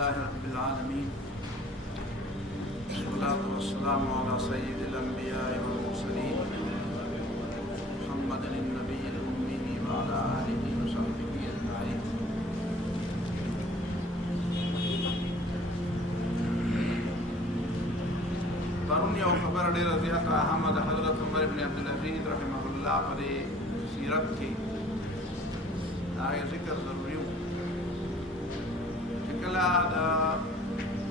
لله رب العالمين والصلاة والسلام على سيد الأنبياء والمرسلين محمد النبي الأمي وعلى آله وصحبه أجمعين. پرون یو خبر ډیره زیاته اهمه ده. حضرت عمر بن عبدالعزیز رحمه الله په دې سیرت کې هغه ذکر ضروري و چې کله د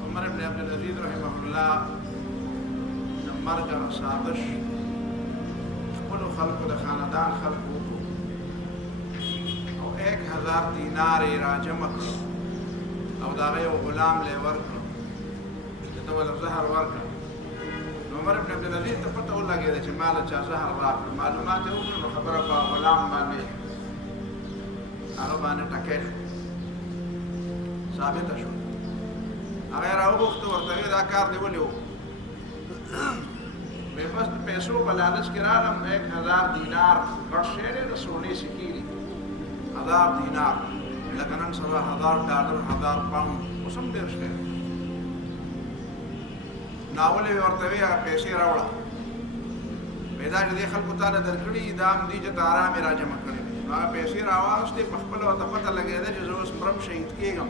عمر بن عبدالعزیز رحمه الله د مرګ سازش خپلو خلکو د خاندان خلکو او 1000 دینار یې راجمع کړو او د هغه یو غلام له یې ورکړو چې ته ول زهر ورکړه. عمر بن عبدالعزیز ته پته ولګېده چې ما له چا زهر راکړ. معلومات یې وکړل نو خبره په غلام باندې هغه باندې ټکی شو، ثابته شو. هغه یې راوغوښته، ورته ویې دا کار دې ولې و؟ وایي بس د پیسو په لالچ کې راغلم. 1000 دینار غټ شی دی، د سونې سکې دي. 1000 دینار لکه نن سبا 1000 ډالر 1000 پاونډ اوس هم ډېر شی دی. ناولې ورته وی هغه پیسې راوړه. پیدا چې دې خلکو تاله درکړي دا هم دي چې ته آرامې راجمع کړې دي. نو هغه پیسې راواغوستې، په خپله ورته پته لګېده چې زه اوس مرم شهید کېږم.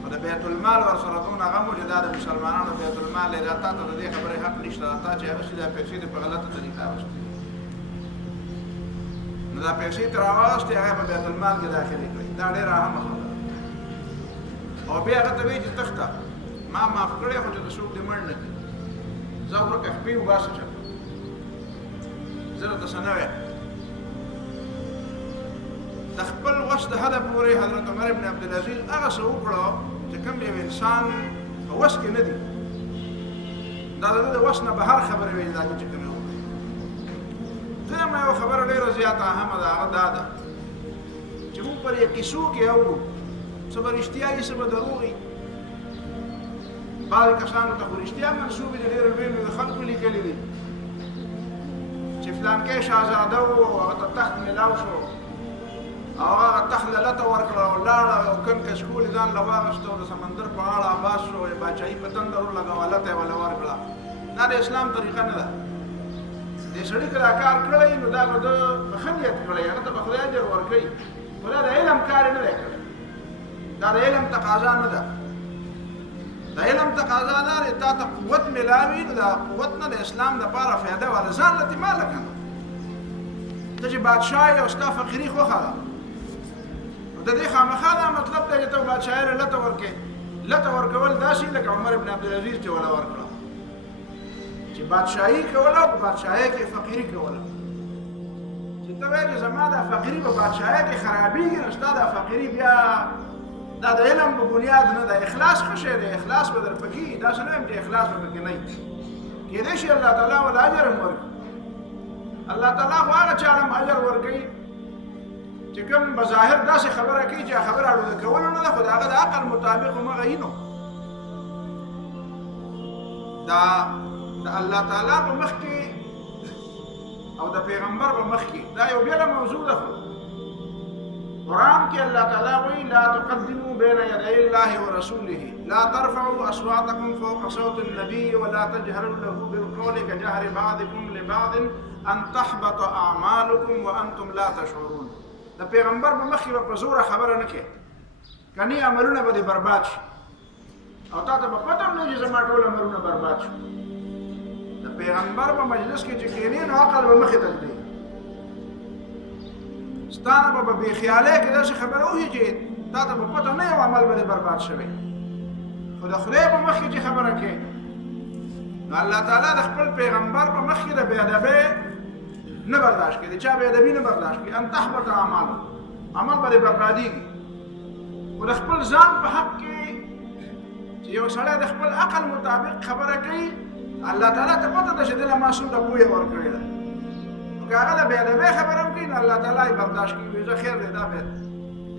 خو د بیت المال ورسره دونه غم و چې دا د مسلمانانو بیت المال دی، دا تا ته د دې خبرې حق نشته. تا چې اخېستې دا پیسې دې په غلطه طریقه اخېستې. نو دا پیسې ترې راواغوستې، هغه په بیت المال کې داخلې کړې. دا ډېره اهمه خبره. او بیا هغه ته وایي چې تخته ما معاف کړی، خو چې د څوک دې مړ نه کړي. ځه ورکه خپې وباسه چېرته، زه راته څه نه وایم. د خپل وس د حده پورې حضرت عمر بن عبدالعزیز هغه څه وکړو چې کوم یو انسان په وس کې نه دي. دا د ده د وس نه بهر خبرې وې دا چې کومې وکړې. دویمه یو خبره ډېره زیاته اهمه ده، هغه دا ده چې موږ پر یې کیسو کې اورو، څه به رښتیا وي څه به دروغ وي. بعضې کسانو ته خو رښتیا منسوبې دي، ډېرې لویې لویې خلکو لیکلي دي چې فلانکی شهزاده و او هغه ته تخت میلاو شو او هغه تخت له لته ورکړه او لاړه او کوم کشکول یې ځان له واغېسته او د سمندر په غاړه اباد شو، یې باچایي په تندر ولګوه، لته یې وله ورکړه. دا د اسلام طریقه نه ده. دې سړي که دا کار کړی نو دا به ده په ښه نیت کړی، هغه ته به خدای اجر ورکوي. خو دا د علم کار یې نه دی کړی. دا د علم تقاضا نه ده. د علم تقاضا دا دی تا ته قوت میلاوي، نو دا قوت نه د اسلام دپاره فایده واله ځان له تیماله که نه. ته چې بادشاه یې او ستا فقیري خوښه ده، نو د دې خامخا دا مطلب دی چې ته بادشاهۍ له لته ورکې. لته ورکول داسې لکه عمر بن عبدالعزیز چې وله ورکړه، چې بادشاهي کوله او په بادشاهۍ کې فقیري کوله. چې ته وایې چې زما دا فقیري په بادشاهۍ کې خرابېږي، نو ستا دا فقیري بیا دا د علم په بنیاد نه ده. اخلاص ښه شی دی، اخلاص به در پکې وي. داسې نه یم چې اخلاص به پکې نه وي. کېدای شي الله تعالی وله اجر هم ورکړي. الله تعالی خو هغه چا هم اجر ورکوي چې کوم بظاهر داسې خبره کوي چې خبره اړوده کولو نه ده، خو د هغه د عقل مطابق همغه وي. نو دا د الله تعالی په مخ کې او د پیغمبر په مخ کې دا یو بېله موضوع ده. خو قرآن کې الله تعالی وایي لا تقدموا بین یدی الله ورسوله لا ترفعوا اصواتکم فوق صوت النبي ولا تجهروا له بالقول كجهر بعضكم لبعض ان تحبط اعمالكم وانتم لا تشعرون. د پیغمبر په مخ کې به په زوره خبره نه کوې، کني عملونه به دې برباد شي او تا ته به پته هم نه وي چې زما ټول عملونه برباد شو. د پیغمبر په مجلس کې چې کښېنې نو عقل به مخې ته ږدي. ستانه به بې خیالۍ کې داسې خبره وشي چې تا ته به پته نه یو عمل به دې برباد شوی. خو د خدای په مخ کې چې خبره کوې نو الله تعالی د خپل پیغمبر په مخ کې د بېادبۍ نه برداشت کوي، د چا بېادبي نه برداشت کوي. ان تحبط اعمالکم، عمل به دې بربادېږي. خو د خپل ځان په حق کې چې یو سړی د خپل عقل مطابق خبره کوي، الله تعالی ته پته ده چې ده له ما څومره پوهه ورکړې ده. که هغه د بېادبۍ خبره هم کوي نو الله تعالی یې برداشت کوي. زه خیر دی دا بیا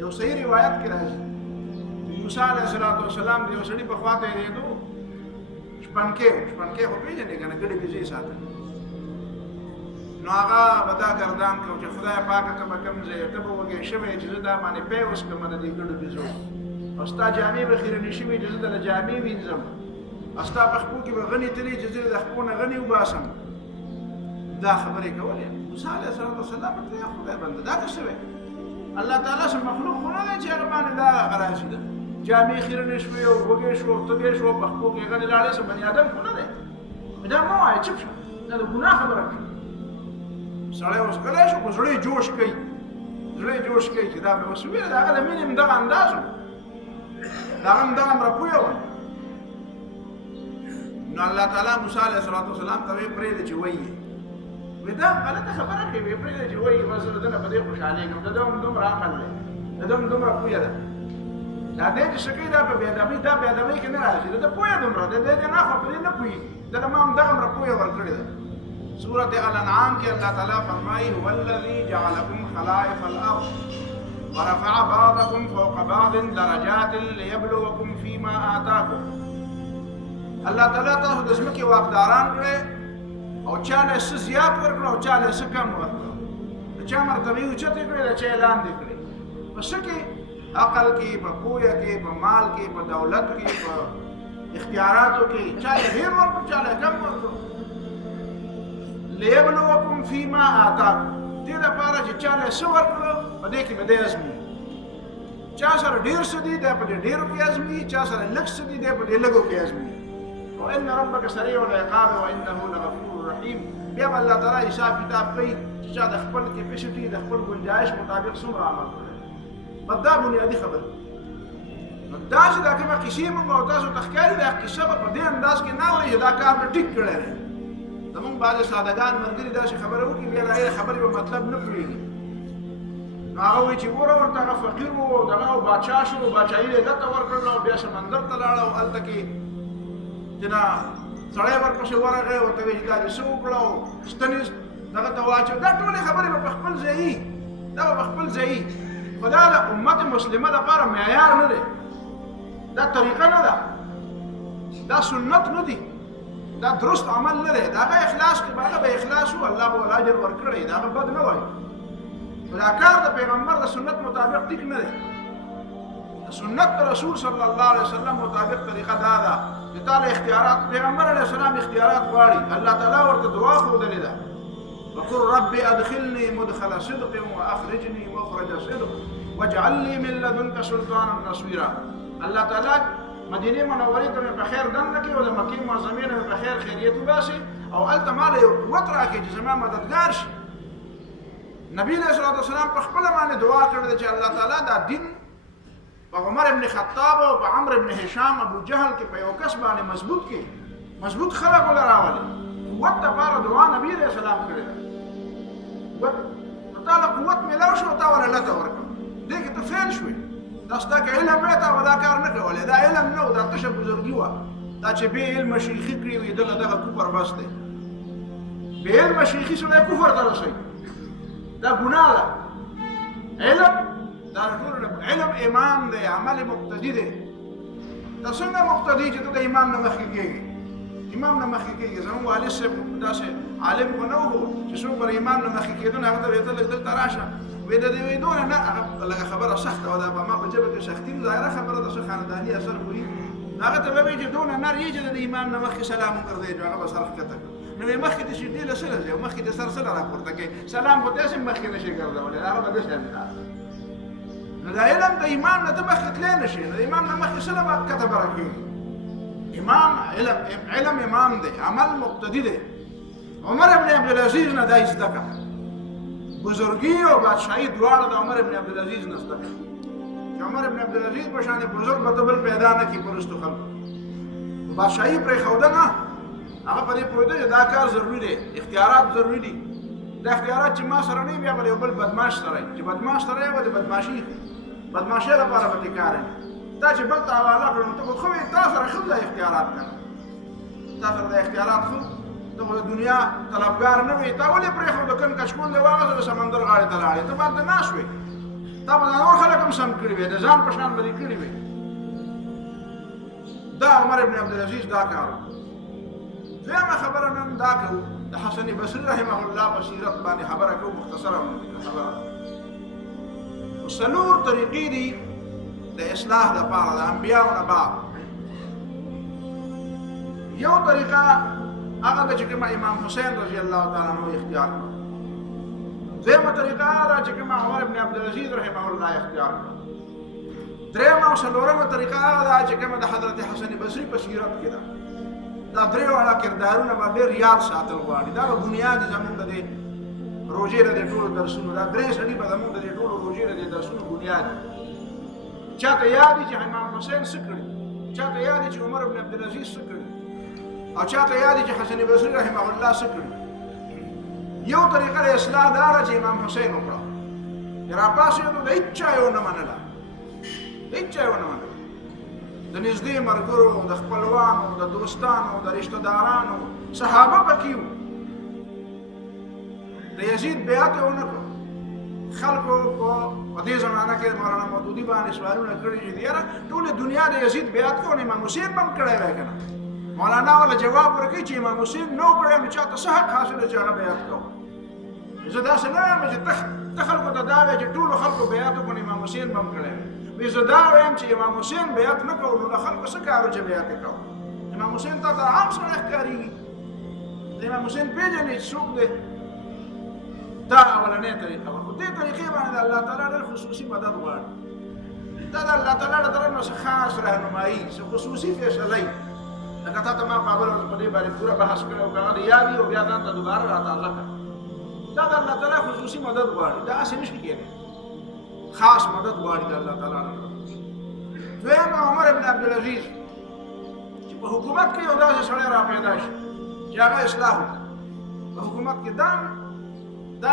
یو صحیح روایت کې راځي موسی علیه السلام د یو سړي په خوا تېرېدو، شپنکۍ خو پېژنې که نه ګډې بېزې ساته. نو هغه به دا ګردان کړو چې خدای پاکه ته به کوم ځای ته به وږی شوی چې زه دا باندې پی وڅکم د دې ګډو بېزو. او ستا جامې به خیرنې شوي چې زه دله جامې وینځم او ستا په خپو کې به غني تلي چې زه د خپو نه غني وباسم دا خبرې کولې موسی علیه السلام ورته یا خدای بنده دا څه شوی الله تعالی څه مخلوق خو نه دی چې هغه باندې دا راشي ده جامې خیرنې شوې او وږې شو تږې شو په خپو کې غني لاړې څه بني ادم خو نه دی دا مه وایه چپ شه دا د ګناه خبره کوي سړی اوس غلی شو خو زړه یې جوش کوي چې دا مې اوس وویل د هغه د مینې همدغه انداز و د هغه همدغه مرپویه وه نو الله تعالی موسی علیه السلام ته ویې پرېږده چې ویې وی دا غلطه خبره کوي ویې پرېږده چې ویې بس زه د ده نه په دې خوشحالېږم د ده هم دومره عقل دی د ده هم دومره پویه ده دا دی چې څه کوي دا په بېادبۍ دا بېادبۍ کې نه راځي د ده پویه دومره دی دی نه خو په دې نه پوهېږي د ده ما همدغه مرپویه ورکړې ده سورة الانعام کې الله تعالی فرمایي هو الذي جعلكم خلائف الارض ورفع بعضكم فوق بعض درجات ليبلوكم فيما آتاكم الله تعالی تاسو د ځمکې واکداران کړئ او چاله څه زیات ورکړه او چاله څه کم ورکړه د چا مرتبې اوچتې کړې د چا یې لاندې کړې په څه کې عقل کې په پوهه کې په مال کې په دولت کې په اختیاراتو کې چا یې ډېر ورکړو چا یې کم ورکړو لیبلوکم فیما آتاکم دې لپاره چې چا له څه ورکړو په دې کې به دی ازموي چا سره ډېر څه دي دی په دې ډېرو کې ازموي چا سره لږ څه دي دی په دې لږو کې ازموي وان ربک سریع العقاب وانه لغفور رحیم بیا به الله تعالی حساب کتاب کوي چې چا د خپل کیپیسټي د خپل ګنجایش مطابق څومره عمل کړی بس دا بنیادي خبره نو دا چې دا کومه کیسې موږ او تاسو ته ښکاري دا کیسه به په دې انداز کې نه اوري چې دا کار به ټیک کړی دی زمونږ بعضې سادهګان ملګري داسې خبره وکړي بیا د هغې خبرې به مطلب نه پوهېږي نو هغه وایي چې وره ورته هغه فقیر و او دغه او باچا شو باچایي یې دته ورکړله او بیا سمندر ته لاړه او هلته کې چې نه سړی ورپسې ورغی ورته وایي چې دا دې څه وکړه او ستنې دغه ته واچو دا ټولې خبرې به په خپل ځای دا به په خپل ځای خو دا د امت مسلمه لپاره معیار نه دی دا طریقه نه ده دا سنت نه دی دا درست عمل نه دی دا هغه اخلاص کې هغه به اخلاص و الله به اجر ورکړي دا هغه بد نه وایي دا کار د پیغمبر د سنت مطابق ټیک نه دی د سنت رسول صلی الله علیه وسلم مطابق طریقه دا ده چې تعالی اختیارات پیغمبر علیه السلام اختیارات غواړي الله تعالی ورته دعا ښودلې ده وقل رب ادخلني مدخل صدق واخرجني مخرج صدق واجعل لي من لدنك سلطانا نصيرا الله تعالی مدینه منورې ته په خیر دننه کې او د مکې معظمې نه په خیر خیریت وباسي او هلته ماله یو قوت راکړي چې زما مددګار شي نبی علیه الصلاة والسلام په خپله باندې دعا کړې ده چې الله تعالی دا دین په عمر ابن خطاب او په عمرو ابن هشام ابو جهل کې په یو کس باندې مضبوط خلک وله راولي قوت دپاره دعا نبی علیه السلام کړې ده تا له قوت میلاو شو تا وله لته ورکړه دې کې ته فیل شوې دا ستا که علم وی تا به دا کار نه کولی دا علم نه و دا تشه بزرګي وه دا چې بې علمه شیخي کړي وي دله دغه کفر بس دی بې علمه شیخي سړی کفر ته رسوي دا ګناه ده علم دا ټول علم امام دی عمل مقتدي دی دا څنګه مقتدي چې ته د امام نه مخکې کېږي زموږ والد صاحب داسې عالم خو نه و چې څوک به د امام نه مخکې کېدو نه هغه ته ویې ته لږ دلته راشه وی د دې وی دونه نه هغه لږه خبره سخته وه دا په ما په ژبه کې سختي ظاهره خبره ده څه خانداني اثر خوري هغه ته به وایي چې دونه نر یې چې د امام نه مخکې سلام وګرځوي نو هغه به سر ښکته کړي نو وی مخکې دې شي دې له سره ځي او مخکې دې سر سره راپورته کوي سلام خو داسې مخکې نه شي ګرځولی هغه به داسې نو دا علم د امام نه ته مخکې تللی نه شي نو د امام نه مخکې سره به کته بره کېږي امام علم امام دی عمل مقتدي دی عمر ابن عبدالعزیز نه دا زده کړه بزرگی و بادشاہی دواړه د عمر ابن عبدالعزیز نه زده کړه چې عمر ابن عبدالعزیز په شان بزرګ به ته بل پیدا نه کړي په وروستو خلکو بادشاهي پرېښوده نه هغه په دې پوهېده چې دا کار ضروري دی اختیارات ضروري دي دا اختیارات چې ما سره نه وي بیا به یو بل بدماش سره چې بدماش سره یې به د بدماشۍ لپاره به دې کار دا چې بل ته حواله کړو نو ته خو ښه وي تا سره ښه دا اختیارات که تا سره دا اختیارات ښه ته خو د دنیا طلبګار نه وي تا ولې پرېښودو کوم کچکول دې واغېزه د سمندر غاړې ته لاړې ته به هلته ناست وې تا به دا نور خلک هم سم کړي وې د ځان په شان به دې کړي وې دا عمر ابن عبدالعزیز دا کار دویمه خبره نن دا کوو د حسن بصري رحمه الله په سیرت باندې خبره کوو مختصره خبره څلور طریقې دي د اصلاح لپاره د انبیاو نه بعد یو طریقه هغه د چې کوم امام حسین رضی الله تعالی عنہ اختیار کړ. دویمه طریقه هغه چې کوم عمر ابن عبدالعزیز رحمه الله اختیار کړ. درېمه او څلورمه طریقه هغه ده چې کوم د حضرت حسن بصري په سیرت کې ده. دا درې واړه کردارونه به ډېر یاد ساتل غواړي. دا به بنیاد زموږ د روژې د ټولو درسونو دا درې سړي به زموږ د ټولو روژې د درسونو بنیاد دي. چاته یاد دي چې امام حسین څه کړي، چاته یاد دي چې عمر ابن عبدالعزیز څه کړي، او چاته یاد دي چې حسن بصري رحمه الله څه کړي. یو طریقه د اصلاح دا ده چې امام حسین وکړه، چې راپاڅېدو د هېچا یې ونه منله، هېچا یې ونه منله. د نږدې ملګرو، د خپلوانو، د دوستانو، د رشته دارانو، صحابه پکې وو. د یزید بیعت یې ونه کړ. خلکو په دې زمانه کې مولانا مودودي باندې سوالونه کړي چې یاره ټوله دنیا د یزید بیعت کوي، امام حسین به هم کړی وی که نه؟ مولانا ولا جواب ورکوي چې امام حسین نو کړی نو چاته څه حق حاصل دی چې هغه بیعت کوو؟ زه داسې نه یم چې ته خلکو ته دا وایې چې ټولو خلکو بیعت وکړو، امام حسین به هم کړی وی. زه دا وایم چې امام حسین بیعت نه کوو نو له خلکو څه کار و چې بیعت یې کوو؟ امام حسین ته د عام سړی ښکارېږي. د امام حسین پېژنې چې څوک دی. دا اولنۍ طریقه وه. خو دې طریقې باندې د الله تعالی ډېر خصوصي مدد غواړي. دا د الله تعالی له طرف نه څه خاص رهنمایي، څه خصوصي فیصله یي. لکه تا ته ما په اول ورځ په دې باندې پوره بحث کړی او که هغه د یاد وي او بیا ځان ته دوباره راتازه کړه. دا د الله تعالی خصوصي مدد غواړي. دا هسې نشي کېدی. خاص مدد غواړي د الله تعالی نه. دویم عمر ابن عبدالعزیز چې په حکومت کې یو داسې سړی را پیدا شي چې هغه اصلاح وکړي. په حکومت کې دا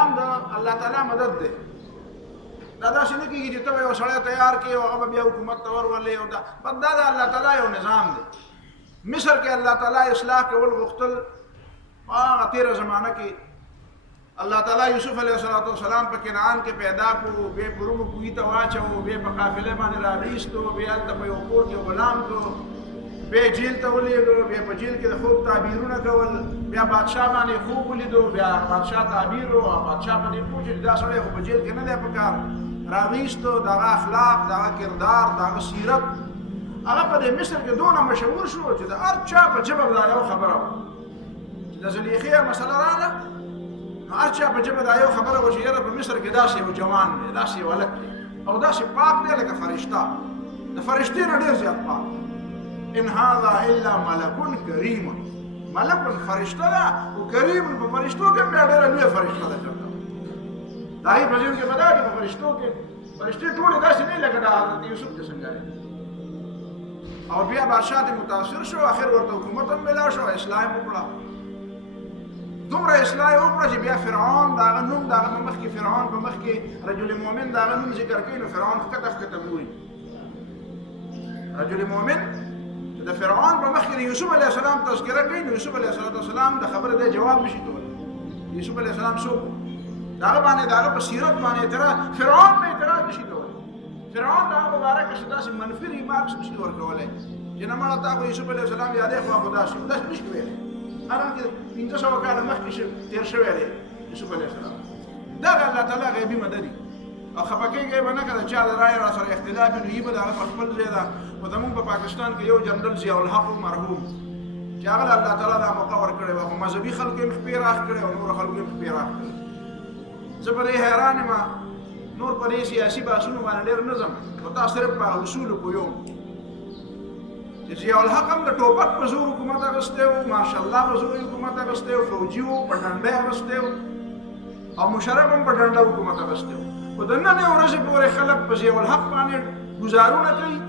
هم د الله تعالی مدد دی. دا داسې نه کېږي چې ته به یو سړی تیار کړې او هغه به بیا حکومت ته ورولې او دا د الله تعالی یو نظام دی. مصر کې الله تعالی اصلاح کول غوښتل. هغه تېره زمانه کې الله تعالی یوسف علیه السلام په کنعان کې پیدا کړو، بیا په رومو کوهي ته واچوو، بیا په قافلې باندې راویستو، بیا هلته په یو کور کې غلام کړو، بیا جیل ته ولېږو، بیا په جیل کې د خوب تعبیرونه کول، بیا بادشاه باندې خوب ولیدو، بیا بادشاه تعبیر و او بادشاه په دې پوه شو چې دا سړی خو په جیل کې نه دی پکار. راویستو د هغه اخلاق، د هغه کردار، د هغه سیرت هغه په دې مصر کې دونه مشهور شو چې د هر چا په ژبه دا یو خبره وه چې د زلیخې مسله راغله نو هر چا په ژبه دا یو خبره وه چې یاره په مصر کې داسې یو جوان دی، داسې یو هلک دی او داسې پاک دی لکه فرشته، د فرشتې نه ډېر زیات پاک. ان هذا الا ملک کریم. ملک فرشته ده او کریم په فرشتو کې بیا ډېره لویه فرشته ده. چېرته د هغې په ژوند کې به دا چې په فرشتو کې فرشتې ټولې داسې نه لکه د حضرت یوسف چې څنګه دی. او بیا بادشاه ته متاثر شو، اخر ورته حکومت هم ملا شو، اصلاح یې وکړه. دومره اصلاح یې وکړه چې بیا فرعون د هغه نوم د هغه په مخ کې فرعون په مخ کې رجل مؤمن د هغه نوم ذکر کوي نو فرعون ښکته ښکته ګوري. رجل مؤمن د فرعون په مخ کې د یوسف علیه السلام تذکره کوي نو یوسف علیه السلام د خبره دی جواب نشي کولی. یوسف علیه السلام څوک د هغه باندې د هغه په سیرت باندې اعتراض، فرعون به اعتراض نشي کولی. فرعون د هغه مبارک څه داسې منفي ریمارکس نشي ورکولی چې نه مړه تا خو یوسف علیه السلام یادې خوا خو داسې نشي ویلی. حالانکې 1500 کاله مخکې تېر شوی دی یوسف علیه السلام. دغه الله تعالی غیبي مدد او خفه کېږئ به نه که د چا د رایې را سره اختلاف وي نو یي به د هغه په خپل ځای ده. خو زمونږ په پاکستان کې یو جنرل ضیاءالحق مرحوم چې هغه د الله تعالی دا موقع ورکړې وه خو مذهبي خلکو یې خپې راخ کړې او نورو خلکو یې خپې راخ کړې. زه په دې حیران یم، نور په دې سیاسي بحثونو باندې ډېر نه ځم خو تا صرف په اصولو پوهېږم چې ضیاءالحق هم د ټوپک په زور حکومت اخیستی و، ماشاءالله په زور حکومت اخیستی و، فوجي و، په ډنډۍ اخیستی و او مشرف هم په ډنډه حکومت اخیستی و. خو د نننۍ ورځې پورې خلک په ضیاءالحق باندې ګزارونه کوي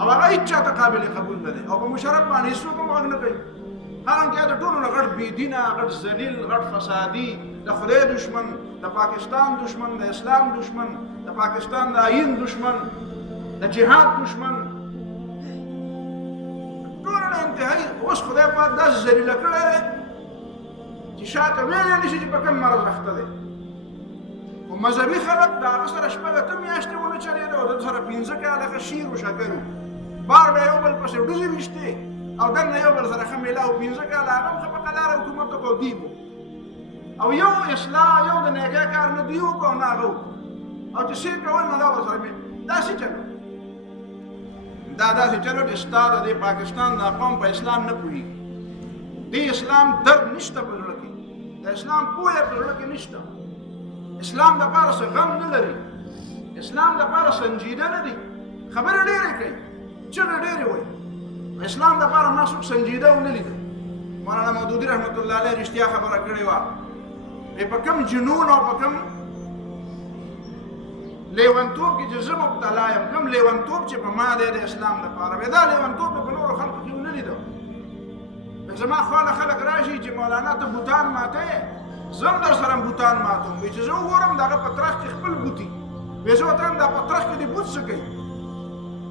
او هغه هېڅ چاته قابل قبول نه دی او په مشرف باندې هېڅوک هم غږ نه کوي. حالانکې د ټولو نه غټ بېدینه، غټ ذلیل، غټ فسادي، د خدای دشمن، د پاکستان دشمن، د اسلام دشمن، د پاکستان د آیین دشمن، د جهاد دشمن، ټولو نه انتهایي اوس خدای پاک داسې ذلیله کړی دی چې شاته ویلی نه شي چې په کوم مرض اخته دی. خو مذهبي خلک د هغه سره شپږ اته میاشتې ونه چلېده او د سره 15 کاله ښه شیر و شکر و، بار به یو بل پسې ډوزې ویشتې او دننه یو بل سره ښه میله او 15 کاله هغه هم ښه په قلاره حکومت وکړو دی و او یو اصلاح یو د نیکۍ کار نه دوی وکړو او نه هغه وکړو او چې شیر کول نه دا ورسره داسې چلو دا داسې چلو چې ستا د دې پاکستان دا قوم په اسلام نه پوهېږي دې اسلام درد نشته په زړه کې د اسلام پوهه په زړه کې نشته اسلام دپاره څه غم نه لري اسلام دپاره سنجیده نه دي خبرې ډېرې کوي چغې ډېرې وایي اسلام دپاره ما څوک سنجیده ونه لیده مولانا مودودي رحمت الله علیه رښتیا خبره کړې وه په کوم جنون او په کوم لیونتوب کې چې زه مبتلا یم کوم لیونتوب چې په ما دی د اسلام دپاره دا لیونتوب په نورو خلکو کې ونه لیده زما خواله خلک راشي چې مولانا ته بوتان ماته زه هم در سره بوتان ماتوم وایي چې زه وګورم دغه په ترخ کې خپل بوتي وایي زه ورته وایم دا په ترخ کې دې بوت څه کوي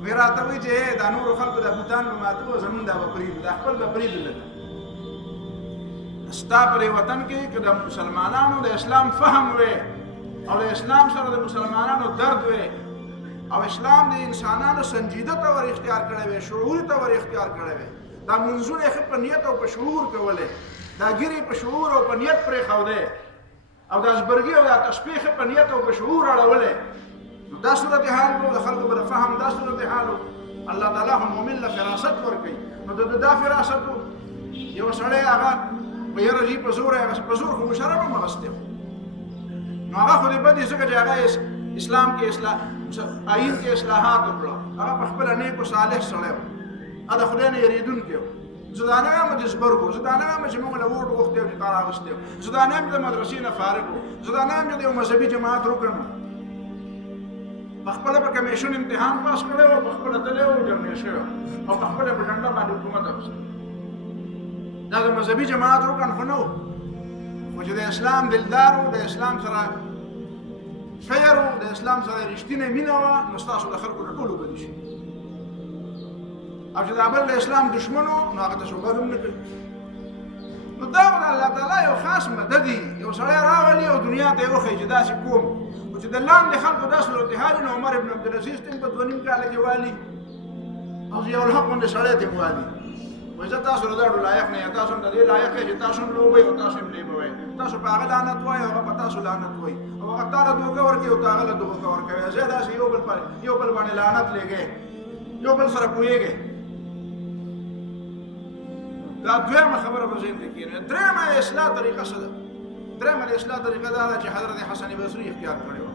وایي راته وایي چې دا نورو خلکو دا بوتان به ماتو زمونږ دا به پرېږدو دا خپل به پرېږدو لکه ستا په دې وطن کې که د مسلمانانو د اسلام فهم وې او د اسلام سره د مسلمانانو درد وې او اسلام د انسانانو سنجیده ته ور اختیار کړی وې شعور ته ور اختیار کړی وې دا منځونه یې ښه په نیت او په شعور کولې دا ګیرې په شعور او په نیت پرېښودې او دا زبرګي او دا تسبیح ښه په نیت او په شعور اړولې دا صورت حال و د خلکو به د فهم دا صورت حال و الله تعالی هم مؤمن له فراست ورکوي نو د دا فراست و یو سړی هغه په یاره جي په زور په زور خو مشرف هم اغوستی نو هغه خو دې بدې ځکه چې هغه اسلام کې آیین کې اصلاحات وکړه هغه په خپله نیک و صالح سړی و هغه د خدای نه یېرېدونکی و زه دا نه یم چې زبرګ و زه دا نه یم چې موږ له ووټ غوښتی و چې تا راغوستی و زه دا نه یم چې د مدرسې نه فارغ و زه دا نه یم چې د یو مذهبي جماعت رکن و په خپله په کمیشن امتحان پاس کړی و په خپله تللی و جرنیل شوی او په خپله په ډنډه باندې حکومت اخیستی دا د مذهبي جماعت رکن خو نه و خو چې د اسلام دلدار و د اسلام سره فیر و د اسلام سره رښتینې مینه وه نو ستاسو د خلکو د ټولو بدي شي او چې دا بل د اسلام دشمن و نو هغه ته څوک بد هم نه کوي نو دا د الله تعالی یو خاص مدد یو سړی راولي او دنیا ته یې وښیي چې داسې کوم خو چې د لاندې خلکو دا صورتحال نو عمر ابن عبدالعزیز ته په 2 نیم کاله کې والي او ضیاء الحق غوندې سړی ته والي وایي زه تاسو له دغه لایق نه یم تاسو هم د دې لایق یې چې تاسو هم لوبئ او تاسو هم لیبوئ تاسو په هغه لعنت وایئ او هغه په تاسو لعنت وایي او هغه تا له دوکه ورکوي او ته هغه له دوکه ورکوي زه داسې یو بل باندې لعنت لګئ یو بل سره پوهېږئ دا دویمه خبره به ذهن کې کېږي درېیمه اصلاح طریقه څه ده درېیمه د اصلاح طریقه دا ده چې حضرت حسن بصري اختیار کړې وه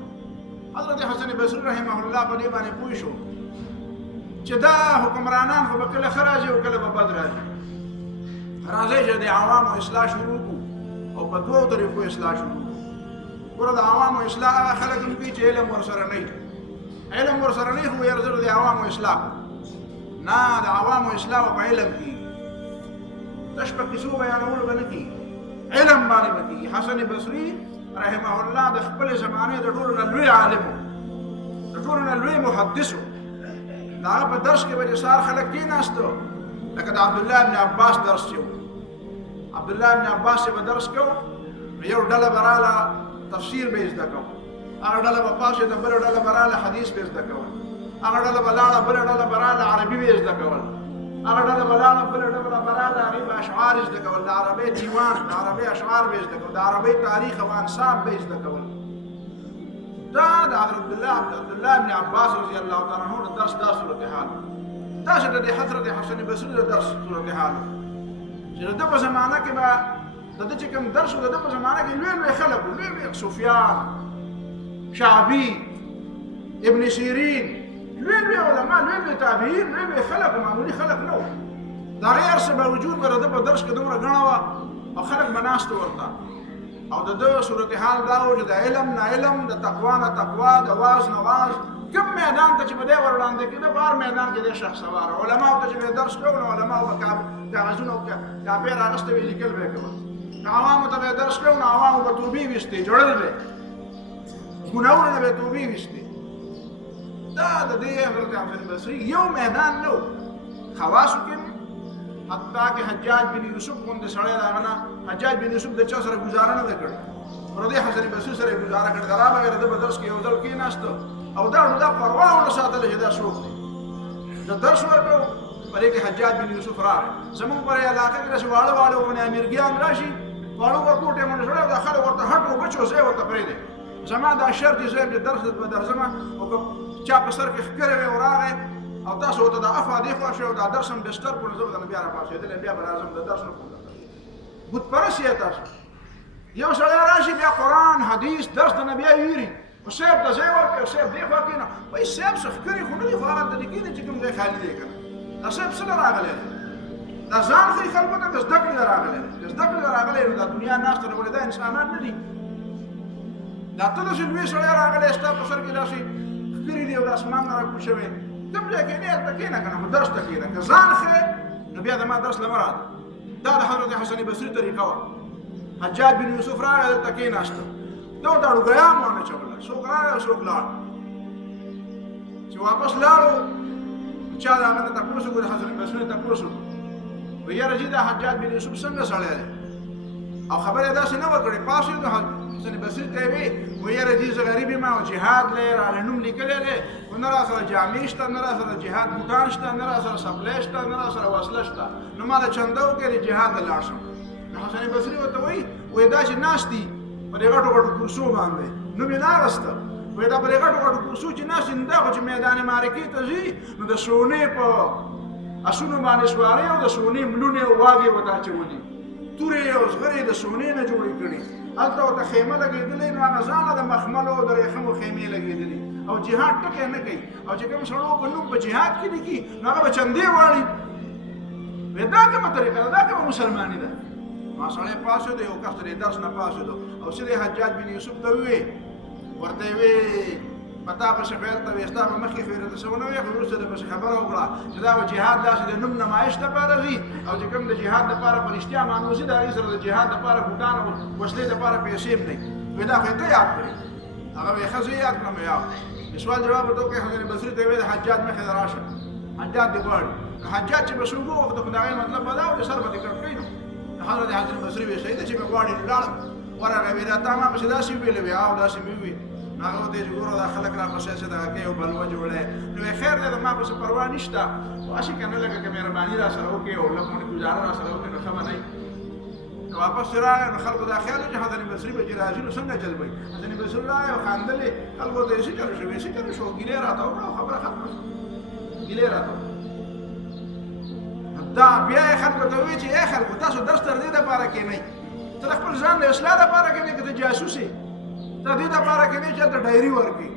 حضرت حسن بصري رحمه الله په دې باندې پوه شو چې دا حکمرانان خو به کله ښه راځي او کله به بد راځي راځئ چې د عوامو اصلاح شروع کړو او په 2 طریقو اصلاح شروع کړو ګوره د عوامو اصلاح هغه خلک هم کوي چې علم ورسره نه وي علم ورسره نه وي خو یو ځل د عوامو اصلاح نه د عوامو اصلاح په علم کې تش په کیسو بیانولو به نه کېږي علم باندې به کېږي حسن بصري رحمه الله د خپلې زمانې د ټولو نه لوی عالم و د ټولو نه لوی محدث و د هغه په درس کې به چې سهار خلک کېناستو لکه د عبدالله ابن عباس درس چې و عبدالله ابن عباس چې به درس کوو نو یو ډله به راله تفسیر به یې زده کوو هغه ډله به پاسېده بله ډله به راله حدیث به یې زده کول هغه ډله به لاړه بله ډله به راله عربي به یې زده کول هغه ډله به لاړه بله ډله به راله هغې به اشعار یې زده کول د عربۍ دیوان د عربۍ اشعار به یې زده کول د عربۍ تاریخ او انصاب به یې زده کول دا د عبدالله ابن عباس رضی الله تعالی عنه د درس دا صورتحال دا چې د حضرت حسن بصري د درس صورتحال چې د ده په زمانه کې به د ده چې کوم درس و د ده په زمانه کې لوی لوی خلک وو لوی لوی سفیان شعبي ابن سیرین لوی لوی علما لوی لوی تابعین لوی لوی خلک معمولي خلک نه وو د هغې هر څه باوجود به د ده په درس کې دومره ګڼه وه او خلک به ناست ورته او د ده صورتحال دا و چې د علم نه علم د تقوا نه تقوا د واز نه واز کوم میدان ته چې به دی ور وړاندې کېده په هر میدان کې دی شخ سواره علماو ته چې به یې درس کوو نو علماو به کاغذونه او کاپې راغسته وي لیکل به یې کول که عوامو ته به یې درس کوو نو عوامو به توبې ویستې جوړل به ګناهونه نه به یې توبې ویستې دا د دې حضرت حسن بصري یو میدان نه و خواصو کې حتی که حجاج بن یوسف غوندې سړی د هغه نه حجاج بن یوسف د چا سره ګزاره نه ده کړې پر دې حسن بصري سره یې ګزاره کړې د را بغیر د به درس کې یو ځل کېناسته او دا پروا ونه ساتله چې دا څوک دی د درس ورکړو په دې کې حجاج بن یوسف راغی زموږ په علاقه کې داسې واړه واړه ونه امیرګیان راشي واړه ورکوټې باندې سړی دا خلک ورته هټ و بچ و ځای ورته پرېږدی زما دا شرط یې صاحب چې درس به درځمه او که چا په سر کې ښکرې وی او راغی او تاسو ته د افا دی خو شو دا درس هم بستر په نظر د بیا را پاسېدل بیا برازم د درس نه کوم بت پرسیه تاسو یو سړی راشي بیا قرآن حدیث درس د نبی ویری او سیب د ځای ورکړي او سیب دی خوا کېنه وایي سیب څه ښکري خو نه دي خو هغه د دې کېنه چې کوم ځای خالي دی که نه دا سیب څه نه راغلی دی دا ځان ښایي خلکو ته د زده کړې نه راغلی دی د زده کړې نه راغلی نو دا دنیا ناسته نه ولې دا انسانان نه دي دا ته داسې لوی سړی راغلی ستا په سر کې داسې ښکري دي او د اسمان نه راکوز شوی کوم ځای کېنې هلته کېنه که نه خو درس ته کېنه که ځان ښایې نو بیا د ما درس له مه راځه دا د حضرت حسن بصري طریقه وه حجاج بن یوسف راغی دلته کېناسته دا ورته اړوګیان ونه چوله څوک راغی او څوک لاړ چې واپس لاړو چا د هغه نه تپوس وکړو د حسن بصري نه تپوس وکړو وایي یاره جي دا حجاج بن یوسف څنګه سړی دی او خبره یې داسې نه وکړې پاس د حسن بصري ته یې وایي وایي یاره جي زه غریب یم او جهاد دی راله نوم لیکلی دی خو نه راسره جامې شته نه راسره جهاد بوټان شته نه راسره سپلی شته نه راسره وسله شته نو ما د چنده وکړې د جهاد ته لاړ شم نو حسن بصري ورته وایي وایي دا چې ناست دي په دې غټو غټو کرسو باندې نوم یې نه اخېسته وایي دا په دې غټو غټو کرسو چې ناست دي نو دا خو چې میدان معرکې ته ځي نو د سونې په اسونو باندې سواري او د سونې ملونې او واګې ورته اچولي تورې او زغرې د سونې نه جوړې کړي هلته ورته خیمه لګېدلې نو هغه ځانه د مخملو او د ریخمو خیمې لګېدلې او جهاد ټکی نه کوي او چې کوم سړو په نوم په جهاد کې لیکي نو هغه به چندې واړي وایي دا کومه طریقه ده دا کومه مسلماني ده ما سړی پاسېدو یو کس ترې درس نه پاسېدو او سیدې حجاج بن یوسف ته وویې ورته یې ویې په تا پسې فعل ته ویې ستا به مخکې خو یې راته څه ونه ویې خو وروسته دې پسې خبره وکړه چې دا به جهاد داسې د نوم نمایش دپاره ځي او چې کوم د جهاد دپاره په رښتیا معنو ځي د هغې سره د جهاد دپاره بوټان او وسلې دپاره پیسې هم دی وایي دا خو یې ته یاد کړې هغه وایي ښه زه یې یاد کړم یو د سوال جواب ورته وکړې حسن بصري ته یې ویې د حجاج مخې ته راشه حجاج دې غواړي حجاج چې به څوک وغوښته خو د هغې مطلب به دا و چې سر به دې کټ کړئ نو حضرت حسن بصري وایي صحیح ده چې مې غواړي نو لاړم ورغی وایي دا تا ما پسې داسې ویلې وایي او داسې مې وویل نو هغه ورته چې ګوره دا خلک را پسې چې دغه کوي او بلوه جوړی نو وایي خیر دی د ما پسې پروا نشته خو هسې که نه لکه که مهرباني را سره وکړي او لږ غونې ګزاره را سره وکړي نو ښه به نه وي نو واپس چې راغی نو خلکو دا خیال و چې حسن بصري به چې راځي نو څنګه چل به وي حسن بصري راغی او خندلې خلکو ته یې څه چلو شو وایي څه چلو شو ګیلې راته وکړه او خبره ختمه شوه ګیلې راته وکړه دا بیا یې خلکو ته وایي چې ای خلکو تاسو درس تر دې دپاره کښېنئ ته د خپل ځان د اصلاح دپاره کښېنئ که ته جاسوس یې ته دې دپاره کښېنئ چې هلته ډایري ورکړي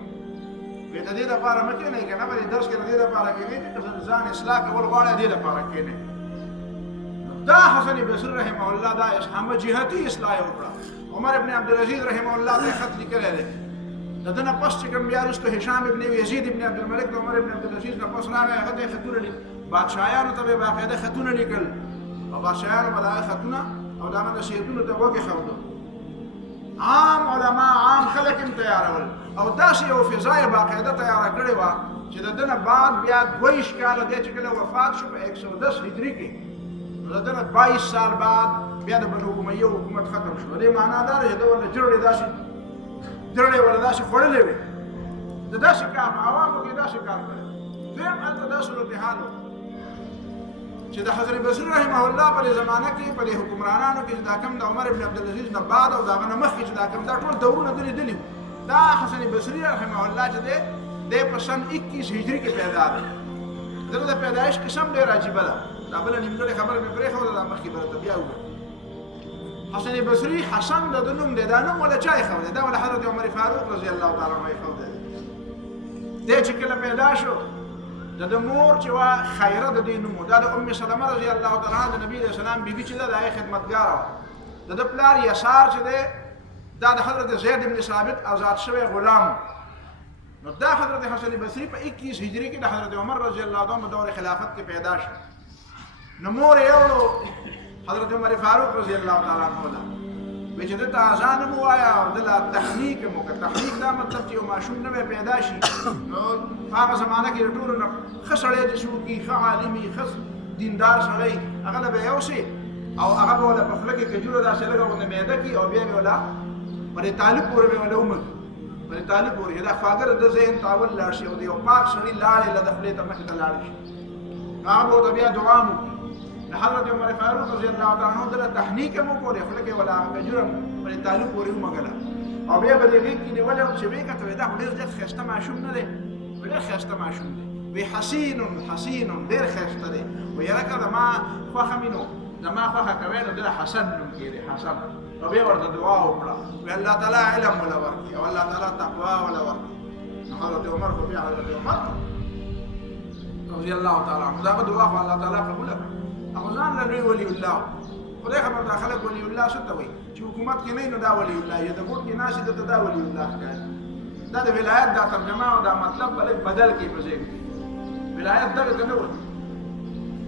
وایي د دې دپاره مه کښېنئ که نه به دې درس کې د دې دپاره کښېنئ چې که ځان اصلاح کول غواړئ دې دپاره کښېنئ دا حسن بصري رحمه الله دا همه جهتي اصلاح یې وکړه عمر ابن عبدالعزیز رحمه الله ته خط لیکلی دی د ده نه پس چې کوم بیا وروسته هشام ابن یزید ابن عبدالملک د عمر ابن عبدالعزیز نه پس راغی هغه ته یې خطونه لیکل بادشاهیانو ته به یې باقاعده خطونه لیکل او بادشاهیانو به د هغه خطونه او د هغه نصیحتونو ته وکېښودو عام علما عام خلک هم تیارول او داسې یو فضا یې باقاعده تیاره کړې وه چې د ده نه بعد بیا 22 کاله دی چې کله وفات شو په 110 هجري کې نو د ده نه 22 سال بعد بیا د بنو امیه حکومت ختم شو دې معنا دا ده چې ده ورله جرړې داسې جرړې ورله داسې خوړلې وې د داسې کار په عوامو کې داسې کار کړی دویم هلته دا صورتحال و چې د حضرت بصري رحمه الله په دې زمانه کې په دې حکمرانانو کې چې دا کوم د عمر ابن عبدالعزیز نه بعد او د هغه نه مخکې چې دا کوم دا ټول دورونه ده لیدلي وو دا حسن بصري رحمه الله چې دی په سن 21 هجري کې پیدا دی د ده د پیدایش قسم ډېر عجیبه ده دا بله نیمګړې خبره مې پرېښوده دا مخکې به درته بیا ووایم حسن بصري حسن د ده نوم دی دا نوم وله چا ایښودی دا وله حضرت عمر فاروق رضی الله تعالی عنه ایښودی دی چې کله پیدا شو د ده مور چې وه خیره د دې نوم و دا د ام سلمه رضی الله تعالی عنها د نبي علیه السلام بیبي چې ده د هغې خدمتګاره وه د ده پلار یسار چې دی دا د حضرت زید بن ثابت آزاد شوی غلام نو دا حضرت حسن بصري په 21 هجري کې د حضرت عمر رضی الله عنه دور خلافت کې پیدا شو نو مور یې وړو حضرت عمر فاروق رضی الله تعالی عنه ده وایي چې ده ته اذان هم ووایه او ده له تحنیک هم وکړه تحنیک دا مطلب چې یو ماشوم نوی پیدا شي نو هغه زمانه کې د ټولو نه ښه سړی چې څوک وي ښه عالم وي ښه دیندار سړی هغه له به یوسي او هغه به وله په خوله کې کجوره داسې لږه غوندې معده کړي او بیا به وله پرې طالب پورې به وله ومږي پرې طالب پورې چې دا خواږه د ذهن تاول لاړ شي او د یو پاک سړي لاړې له د خولې ته مخې ته لاړ شي نو هغه به ورته بیا دعا هم وکړي د حضرت عمر فاروق رضی الله تعالی عنه دله تحنیک هم وکړې خوله کې وله هغه کجوره پرې طالب پورې ومږله او بیا به د غېږ کې نیولې او چې ویې کته دا خو ډېر زیات ښایسته ماشوم نه دی ډېر ښایسته ماشوم دی وی حسین ډېر ښایسته دی. وی یاره که زما خوښه مې نو زما خوښه کوې نو ده حسن نوم کېدی، حسن. نو بیا ورته دعا وکړه، وی الله تعالی علم وله ورکړي او الله تعالی تقوا وله ورکړي. نو حضرت عمر خو بیا حضرت عمر رضی الله تعالی عنه دغه دعا خو الله تعالی قبوله کړه. هغه ځان له لوی ولی الله خدای خبر دا خلک ولی الله څه ته وایي چې حکومت کې نه نو دا ولی الله یا د ګوټ کې ناشې دته دا ولی الله ښکاري. دا د ولایت دا ترجمه او دا مطلب بلک بدل کې په ځای کې ولایت دغه ته نه وایي.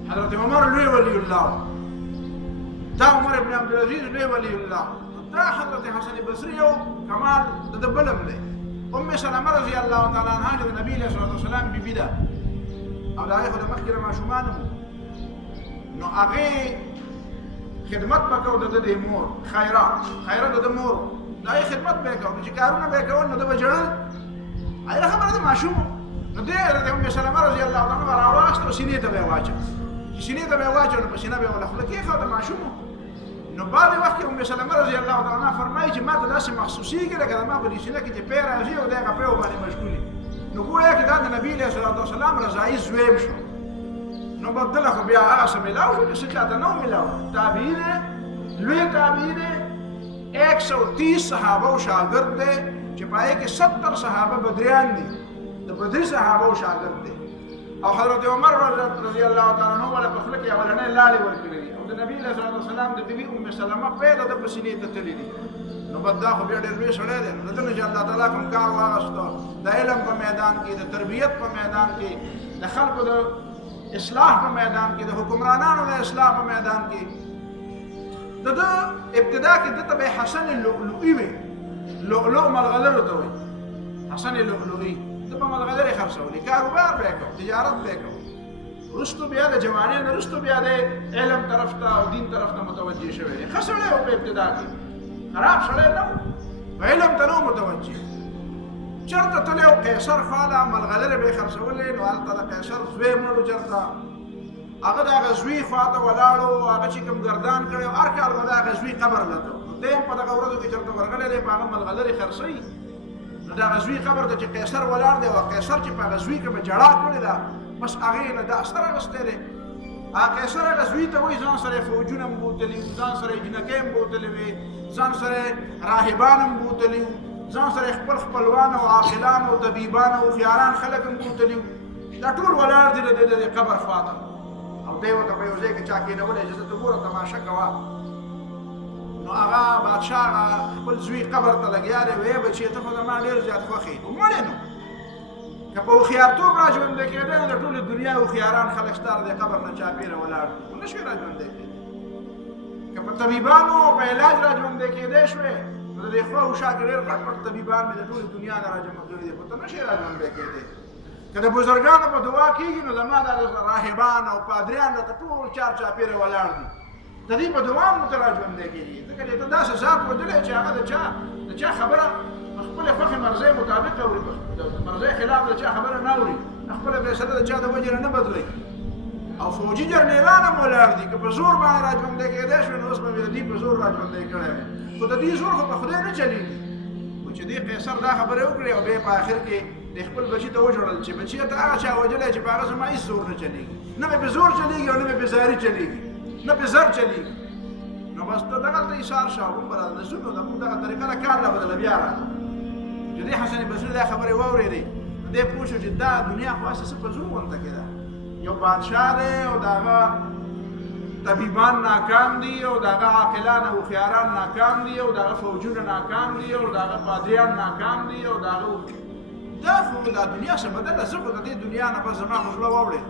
حضرت عمر لوی ولی الله، دا عمر ابن عبدالعزیز لوی ولی الله، دا حضرت حسن بصری یو کمال د بلم دی. ام سلمه رضی الله تعالی عنها چې د نبی علیه الصلوة والسلام بیبي ده او د هغې خو د مخکې نه ماشومان وو، نو هغې خدمت به کو د ده د مور خیره د ده مور د هغې خدمت به یې کو. چې کارونه به یې کول نو ده به ژړل، هغه خبره د ماشوم نو دې د ام سلمه رضی الله عنها راواخیست او سینې ته به یې واچو. چې سینې ته به یې واچو نو په سینه به یې وله خوله کېښوده د ماشوم. نو بعضې وخت کې ام سلمه رضی الله عنها فرمایي چې ما ته داسې محسوسېږي لکه زما په دې سینه کې چې پی راځي او دی هغه پیو باندې مشغول وي. نو ګویا کې دا د نبي علیه الصلوة والسلام رضایي زویم شو. نو بدله خو بیا هغه څه میلاو شو چې څه چاته نه و میلاو. تابعي دی، لوی تابعي دی، 130 صحابه او شاګرد دی چې په هغې کې 70 صحابه بدریان دي، د بدري صحابه او شاګرد دی. او حضرت عمر رضی الله تعالی عنه ولا په خوله کې اولنۍ لاړې ورکړې دي او د نبي علیه الصلوة والسلام د بیبي ام سلمه پی د ده په سینې ته تللي دي. نو بد دا خو بیا ډېر لوی سړی دی. نو د ده نه چې الله تعالی کوم کار واغېسته د علم په میدان کې، د تربیت په میدان کې، د خلکو د اصلاح په میدان کې، د حکمرانانو د اصلاح په میدان کې، د ده ابتدا کې ده ته به حسن لؤلؤي وي، لؤلؤ ملغلرو ته وایي حسن لؤلؤي. ده په ملغلرې خرڅولې، کاروبار به یې کوو، تجارت به یې کوو. وروستو بیا د جوانۍ نه وروستو بیا د علم طرف ته او دین طرف ته متوجه شوی دی. ښه سړی و په ابتدا کې، خراب سړی نه و، په علم ته نه و متوجه. چېرته تللی و قیصر خواله ملغلرې به یې خرڅولې، نو هلته د قیصر زوی مړ و چېرته، هغه د هغه زوی خواته ولاړ و، هغه چې کوم ګردان کړی و، هر کال به د هغه زوی قبر لته و. نو دی هم په دغه ورځو کې چېرته ورغلی دی، په هغه ملغلرې خرڅوي. نو د هغه زوی قبر ته چې قیصر ولاړ دی، او قیصر چې په هغه زوی کې به جړا کړې ده، بس هغې نه دا اثر اخیستی دی. هغه قیصر هغه زوی ته وایي ځان سره یې فوجونه هم بوتلي وو، ځان سره یې جنکۍ هم بوتلې وې، ځان سره یې راهبان هم بوتلي وو، ځان سره یې خپل خپلوان او عاقلان او طبیبان او هوښیاران خلک هم بوتلي وو. دا ټول ولاړ دي د قبر خواته او دی ورته په یو ځای کې چا کېنولی چې زه ته ګوره تماشه کوه. نو هغه بادشاه هغه خپل زوی قبر ته لګیا دی، ویې بچې ته خو زما ډېر زیات خوښ یې، مړ یې نو که په هوښیارتوب را ژوندی کېدی نو د ټولې دنیا هوښیاران خلک ستا د قبر نه چاپېره ولاړ دي، خو نه شوې را ژوندی کېدی. که په طبیبانو او په علاج را ژوندی کېدی شوې نو د دې خوا او شا کې ډېر غټ غټ طبیبان مې د ټولې دنیا نه را جمع کړي دي، خو ته نه شې را ژوندی کېدی. که د بزرګانو په دعا کېږي نو زما دا راهبان او پادریان راته ټول چار چاپېره ولاړ دي، د دې په دعا هم ته را ژوندی کېږي. ځکه چې ته داسې ذات وجلی چې هغه د چا خبره خپل خوښې مرضۍ مطابق اوري، مرضۍ خلاف د چا خبره نه اوري، خپله فیصله د چا د وجې نه بدلوي. او فوجي جرنیلان هم ولاړ دي، که په زور باندې را ژوندی کېدی شوې نو اوس به مې د دې په زور را ژوندی کړی وی، خو د دې زور خو په خدای نه چلېږي. خو چې دې قیصر دا خبرې وکړې او بیا په آخر کې د خپل بچي ته وژړل چې بچي ته هغه چا وجلی چې په هغه زما هېڅ زور نه چلېږي، نه مې په زور چلېږي او نه مې په زاري چلېږي، نه په زر چلېږي. نو بس ته دغلته ایثار شه او موږ به راځو نو زموږ دغه طریقه ده، کار لا بدله بیا راځه. چې دې حسن بصري دا خبرې واورېدې نو دی پوه شو چې دا دنیا خو هسې څه په زور غونته کې ده. یو بادشاه دی او د هغه طبیبان ناکام دي او د هغه عاقلان او هوښیاران ناکام دي او د هغه فوجونه ناکام دي او د هغه پادریان ناکام دي او د هغه دا خو دا دنیا څه بدله. زه خو د دې دنیا نه بس زما خو زړه واوړېد.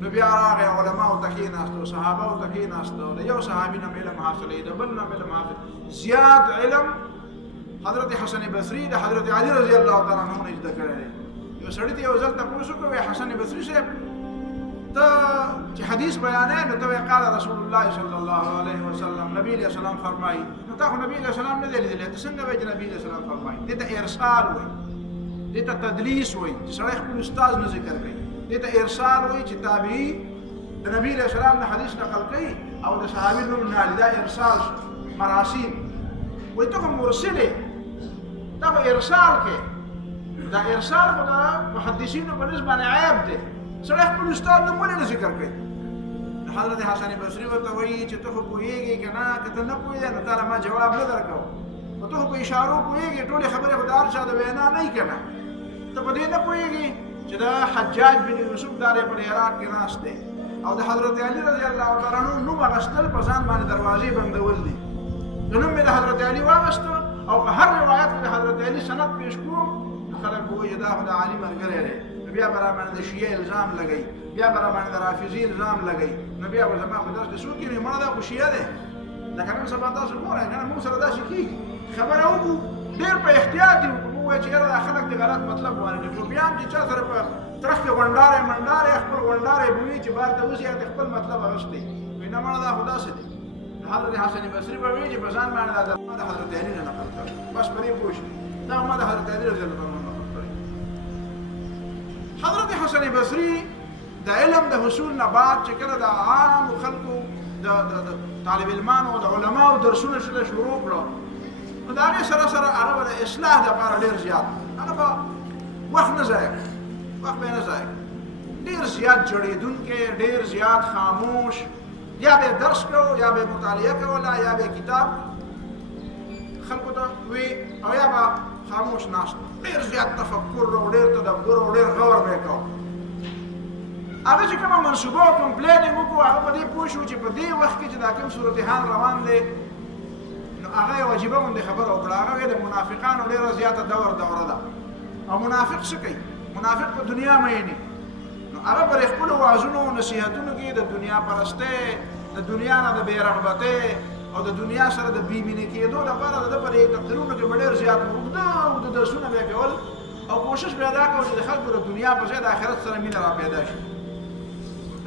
نو بیا راغی علماو ته کېناستو، صحابهو ته کېناستو، د یو صحابي نه علم حاصلوي، د بل نه علم حاصل. زیات علم حضرت حسن بصري د حضرت علي رضی الله تعالی عنه نه زده کړی دی. یو سړي ته یو ځل تپوس وکړ، وایي حسن بصري صاحب ته چې حدیث بیانوې نو ته وایې قال رسول الله صلی الله علیه وسلم، نبي علیه السلام فرمایي. نو تا خو نبي علیه السلام نه دی لیدلی، ته څنګه وایې چې نبي علیه السلام فرمایي؟ دې ته ارسال وایي، دې ته تدلیس وایي چې سړی خپل استاد نه ذکر کوي. دې ته ارسال وایي چې تابعي د نبي علیه السلام نه حدیث نقل کوي او د صحابي نوم نه علي، دا ارسال مراسیل. وایي ته خو مرسل یې، ته خو ارسال کې. دا ارسال خو د محدثینو په نسبت باندې عیب دی. سړی خپل استاد نوم ولې نه ذکر کوي؟ حضرت حسن بصري ورته وایي چې ته خو پوهېږې که نه، که ته نه پوهېږې نو تا له ما جواب نه درکوم، خو ته خو په اشارو پوهېږې، ټولې خبرې خو د هر چا د وینا نه وي که نه. ته په دې نه پوهېږې چې د حجاج بن یوسف دا دی په هرات کې ناست دی او د حضرت علي رضی الله تعالی عنه نوم اخیستل په ځان باندې دروازې بندول دي. نوم مې د حضرت علي واخیسته او په هر روایت کې د حضرت علي سند پیش کوم، خلک به وایي دا خو د علي ملګری دی، نو بیا به را باندې د شیعه الزام لګوي، بیا به را باندې د رافضي الزام لګوي، نو بیا به زما په درس کې څوک یې مړه دا خو شیعه دی. لکه نن سبا تاسو ګورئ که نه موږ سره داسې کېږي، خبره وکړو ډېر په احتیاط یې وکړو، ووایو چې یاره دا خلک د غلط مطلب وانه خو بیا هم چې چا سره په ترخ کې غونډارې منډارې خپل غونډارې به وي چې بار ته وځي د خپل مطلب اغوستی وایي نه مړه دا خو داسې دی. حضرت حسن بصري به وایي چې په ځان باندې دا ما د حضرت علي نه نقل کړی، بس په دې پوه شئ دا ما د حضرت علي رضی الله عنه نقل کړی. حضرت حسن بصري د علم د حصول نه بعد چې کله د عام خلکو د طالب علمانو او د علماو درسونه شروع کړو، نو د هغې سره سره هغه به د اصلاح دپاره ډېر زیات هغه به وخت نه ضایع کړي، وخت به یې نه ضایع کړي، ډېر زیات جړېدونکی، ډېر زیات خاموش، یا به درس کوو یا به مطالعه کوله یا به کتاب خلکو ته وي او یا به خاموش ناست، ډېر زیات تفکر او ډېر تدبر او ډېر غور به یې کوو. هغه چې کومه منصوبه او کوم پلانینګ وکړو هغه په دې پوه شو چې په دې وخت کې چې دا کوم صورتحال روان دی نو هغه یو عجیبه غوندې خبره وکړه. هغه وایي د منافقانو ډېره زیاته دوره ده او منافق څه کوي؟ منافق په دنیا مینې، نو هغه پر خپلو وعظونو او نصیحتونو کې د دنیا پرستۍ، د دنیا نه د بې رغبتۍ او د دنیا سره د بې مینې کېدو لپاره د ده په دې تقریرونو کې به ډېر زیات اوږده درسونه به یې کول او کوشش به یې دا کول چې د خلکو د دنیا په ځای د آخرت سره مینه را پیدا شي،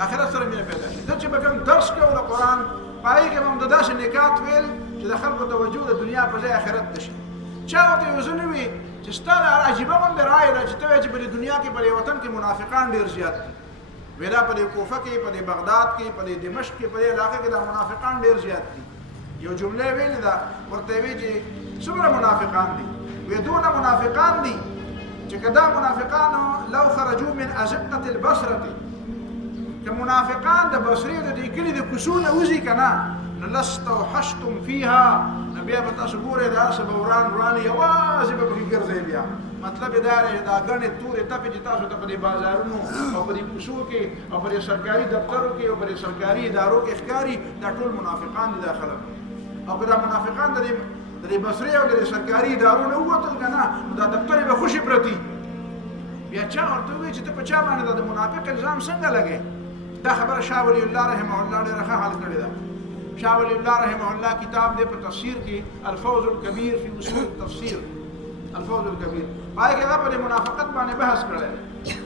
آخرت سره مینه پیدا شي. ده چې به کوم درس کوو د قرآن په هغې کې به هم د داسې نکات ویل چې د خلکو توجه د دنیا په ځای آخرت ته شي. چا ورته یو ځل ووي چې ستا دا عجیبه غوندې رایه ده چې ته وایې چې په دې دنیا کې په دې وطن کې منافقان ډېر زیات دي، وایي دا په دې کوفه کې، په دې بغداد کې، په دې دمشق کې، په دې علاقه کې دا منافقان ډېر زیات دي. یو جمله یې ویلې ده، ورته یې وایي چې څومره منافقان دي؟ وایي دونه منافقان دي چې که دا منافقانو لو خرجوا من ازقة البصرة، که منافقان د بصرې د دې کلي د کوڅو نه وځي که نه نو لستوحشتم فیها، نو بیا به تاسو ګورئ دا هسې به ورانې یوازې به پکې ګرځئ. بیا مطلب یې دا دی دا ګڼې تورې تپې چې تاسو ته په دې بازارونو او په دې کوڅو کې او په دې سرکاري دفترو کې او په دې سرکاري ادارو کې ښکاري، دا ټول منافقان دي دا خلک. او که دا منافقان د دې بصرې او د دې سرکاري ادارو نه ووتل که نه نو دا دفترې به خوشې پرتي. بیا چا ورته ووایي چې ته په چا باندې دا د منافق الزام څنګه لګې؟ دا خبره شاه ولی الله رحمه الله ډېره ښه حل کړې ده. شاه ولی الله رحمه الله کتاب دی په تفسیر کې الفوز الکبیر فی اصول التفسیر، الفوز الکبیر، په هغې کې هغه په دې منافقت باندې بحث کړی دی.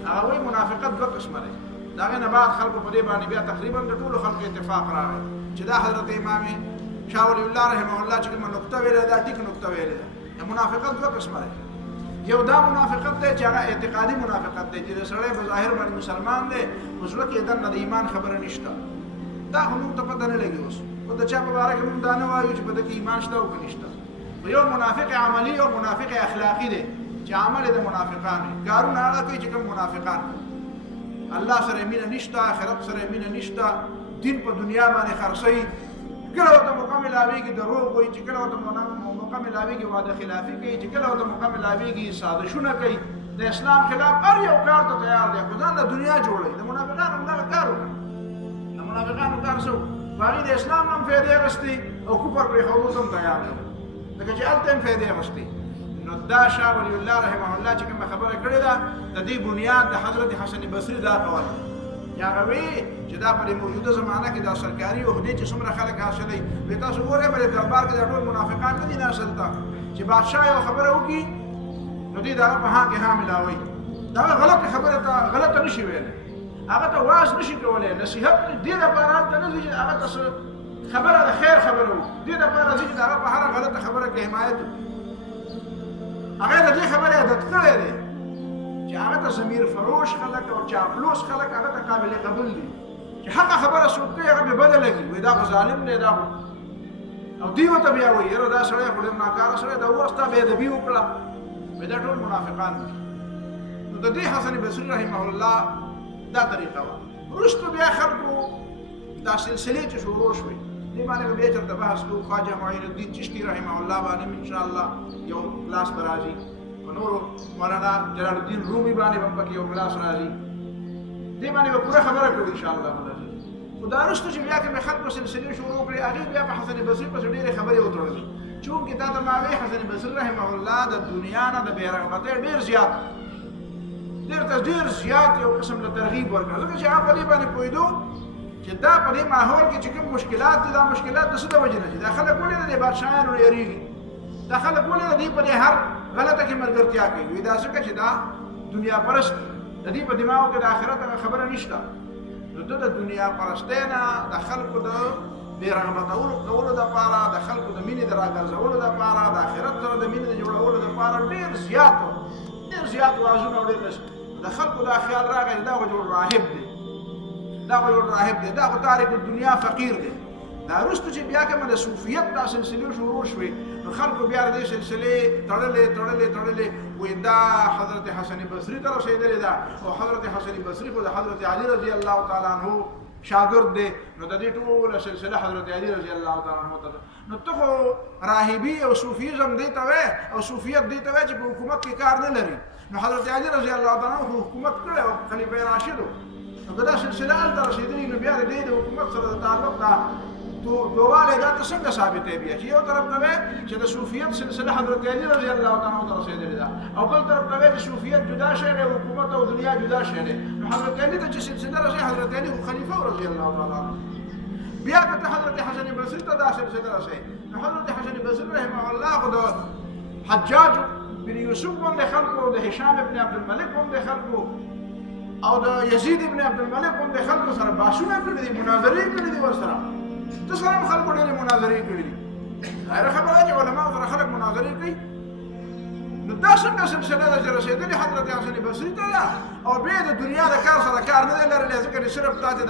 هغه وایي منافقت دوه قسمه دی. د هغې نه بعد خلکو په دې باندې بیا تقریبا د ټولو خلکو اتفاق راغی چې دا حضرت امام شاه ولی الله رحمه الله چې کومه نقطه ویلې ده ټیک نقطه ویلې ده. منافقت دوه قسمه دی. یو دا منافقت دی چې هغه اعتقادي منافقت دی چې د سړی په ظاهر باندې مسلمان دی خو زړه کې دننه د ایمان خبره نشته، دا خو موږ ته پته نه لګي. اوس خو د چا په باره کې موږ دا نه وایو چې په ده کې ایمان شته او که نشته. یو منافق عملي او منافق اخلاقي دی چې عمل د منافقان وي، کارونه هغه کوي چې کوم منافقان کوي. الله سره مینه نشته، آخرت سره مینه نشته، دین په دنیا باندې خرڅوي، کله ورته موقع ملاوېږي دروغ وایي، چې کله ورته موقع ملاوېږي وعده خلافي کوي، چې کله ورته موقع ملاوېږي سازشونه کوي، د اسلام خلاف هر یو کار ته تیار دی، خو ځان د دنیا جوړوي. د منافقانو همدغه کار وکړه. د منافقانو کار څه و؟ په هغې د اسلام نه هم فایدې اخېستې او کفر پرېښودو ته هم تیار دی، لکه چې هلته هم فایدې اخېستې. نو دا شاه ولی الله رحمه الله چې کومه خبره کړې ده د دې بنیاد د حضرت حسن بصري دا قول یا هغه وایي چې دا په موجوده زمانه کې دا سرکاري عهدې چې څومره خلک حاصلوي، وایي تاسو ګورئ په دربار کې دا ټول منافقان نه دي ناست ته چې بادشاه یو خبره وکړي نو دوی د هغه په ها کې ها ملاوي، دا غلطه خبره ته غلطه نشي ویلی، هغه ته واعظ نشي کولی، نصیحت دې دپاره هلته نه ځي چې هغه ته خبره د خیر خبره وکړي، دې دپاره ځي چې د هغه په هره غلطه خبره کې حمایت وکړي. هغه د دې خبرې عادت کړی دی چې هغه ته ضمیر فروش خلک او چاپلوس خلک هغه ته قابل قبول دي چې حقه خبره څوک کوي هغه بې بده لګي، وایي دا خو ظالم دی دا خو، او دوی ورته بیا وایي یاره دا سړی خو ډېر ناکاره سړی ده، اوس تا بېادبي وکړه، وایي دا ټول منافقان دي. نو د دې حسن بصري رحمه الله دا طریقه وه. وروسته بیا خلکو دا سلسلې چې شروع شوې دې باندې به بیا چېرته بحث کوو. خواجه معین الدین چشتي رحمه الله باندې انشاءالله یو کلاس به راځي، په نورو مولانا جلال الدین رومي باندې به پکې یو کلاس راځي، دې باندې به پوره خبره کوو انشاءالله. خو دا وروسته چې بیا کومې خلکو سلسلې شروع کړې هغې بیا په حسن بصري پسې ډېرې خبرې وتړلې، چونکې تا ته ما وې حسن بصري رحمه الله د دنیا نه د بې رغبتۍ ډېر زیات یو قسم له ترغیب ورکړه، ځکه چې هغه په دې باندې پوهېدو چې دا په دې ماحول کې چې کوم مشکلات دي، دا مشکلات د څه د وجې نه دي. دا خلک ولې د دې بادشاهانو نه یېرېږي؟ دا خلک ولې د دې په دې هر غلطه کې ملګرتیا کوي؟ وایي دا ځکه چې دا دنیا پرست د دې په دماغو کې د آخرت هغه خبره نشته. نو ده د دنیا پرستۍ نه د خلکو د بې رغبتولو دپاره، د خلکو د مینې د راګرځولو دپاره، د آخرت سره د مینې د جوړولو دپاره ډېر زیات وعظونه او ډېر د خلکو دا خیال راغی دا خو جوړ راهب دی، دا خو تارک الدنیا فقیر دی. دا وروسته چې بیا کومه د صوفیت دا سلسلې شروع شوې نو خلکو بیا د دې سلسلې تړلې وایي دا حضرت حسن بصري ته رسېدلې ده، او حضرت حسن بصري خو د حضرت علي رضی الله تعالی عنه شاګرد دی، نو د دې ټوله سلسله حضرت علي رضی الله تعالی عنه ته. نو ته خو راهبي او صوفیزم دې ته وایې او صوفیت دې ته وایې چې په حکومت کې کار نه لري. نو حضرت علي رضی الله تعالی عنه حکومت کړی او خلیفه راشد و، نو که دا سلسله هلته رسېدلي نو بیا د دې د حکومت سره د تعلق دا دووالی دا ته څنګه ثابتوي بیا چې یو طرف ته وایې چې د صوفیت سلسله حضرت علي رضی الله تعالی عنه ته رسېدلې ده، او بل طرف ته وایې چې صوفیت جدا شی دی، حکومت او دنیا جدا شی دی. نو حضرت علي ته چې سلسله رسېږي حضرت علي خو خلیفه رضی الله تعالی عنه. بیا که ته حضرت حسن بصري ته دا سلسله رسېږي نو حضرت حسن بصري رحمه الله خو د حجاج بن یوسف غوندې خلکو، د هشام ابن عبدالملک غوندې خلکو، او د یزید ابن عبدالملک غوندې خلکو سره بحثونه کړي دي، مناظرې کړي دي ورسره. ته سره هم خلکو ډېرې مناظرې کړي دي. ظاهره خبره ده چې علماو سره خلک مناظرې کوي. نو دا څنګه سلسله ده چې رسېدلې حضرت حسن بصري ته ده، او بیا د دنیا د کار سره کار نه دی لرلی، ځکه چې صرف تا ته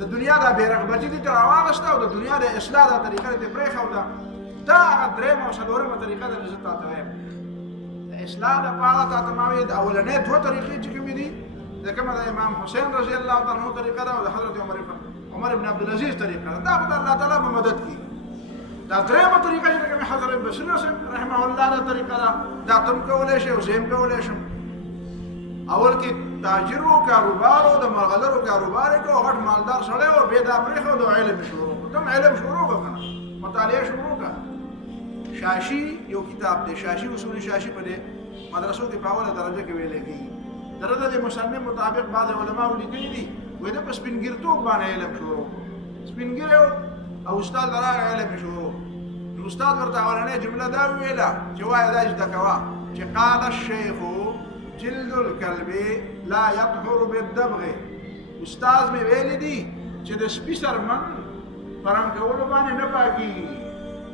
د دنیا دا بې رغبتي دې ته راواغېسته او د دنیا د اصلاح دا طریقه دې ته پرېښوده. دا هغه درېیمه او څلورمه طریقه ده چې زه تا ته وایم. د اصلاح دپاره تا ته ما وایي د اولنۍ دوه طریقې چې کومې دي، د کومه د امام حسین رضی الله تعالی عنه طریقه ده او د حضرت عمر ابن عبدالعزیز طریقه ده. دا خو د الله تعالی په مدد کېږي. دا درېیمه طریقه چې د کومې حضرت بصري رحمه الله دا طریقه ده، دا ته هم کولی شې او زه هم کولی شم. اول کې تاجر و، کاروبار و، د مرغلرو کاروبار یې کړو، غټ مالدار سړی و، بیا دا پرېښود او علم یې شروع کړو. ته هم علم شروع کړه، که نه مطالعه شروع کړه. شاشي یو کتاب دی، شاشي اصول شاشي په دې مدرسو کې په اوله درجه کې ویلی کېږي. درته د مصنف مطابق بعض علماو لیکلي دي، وایي ده په سپینګیرتوب باندې علم شروع کړو. سپینګیری او استاد ته راغی علم یې شروع. نو استاد ورته اولنۍ جمله دا وویله چې وایه دا زده کوه چې قال الشیخ جلد الکلب لا یطهر بالدبغ. استاد مې ویلي دي چې د سپي څرمن په رنګ کولو باندې نه پاکېږي.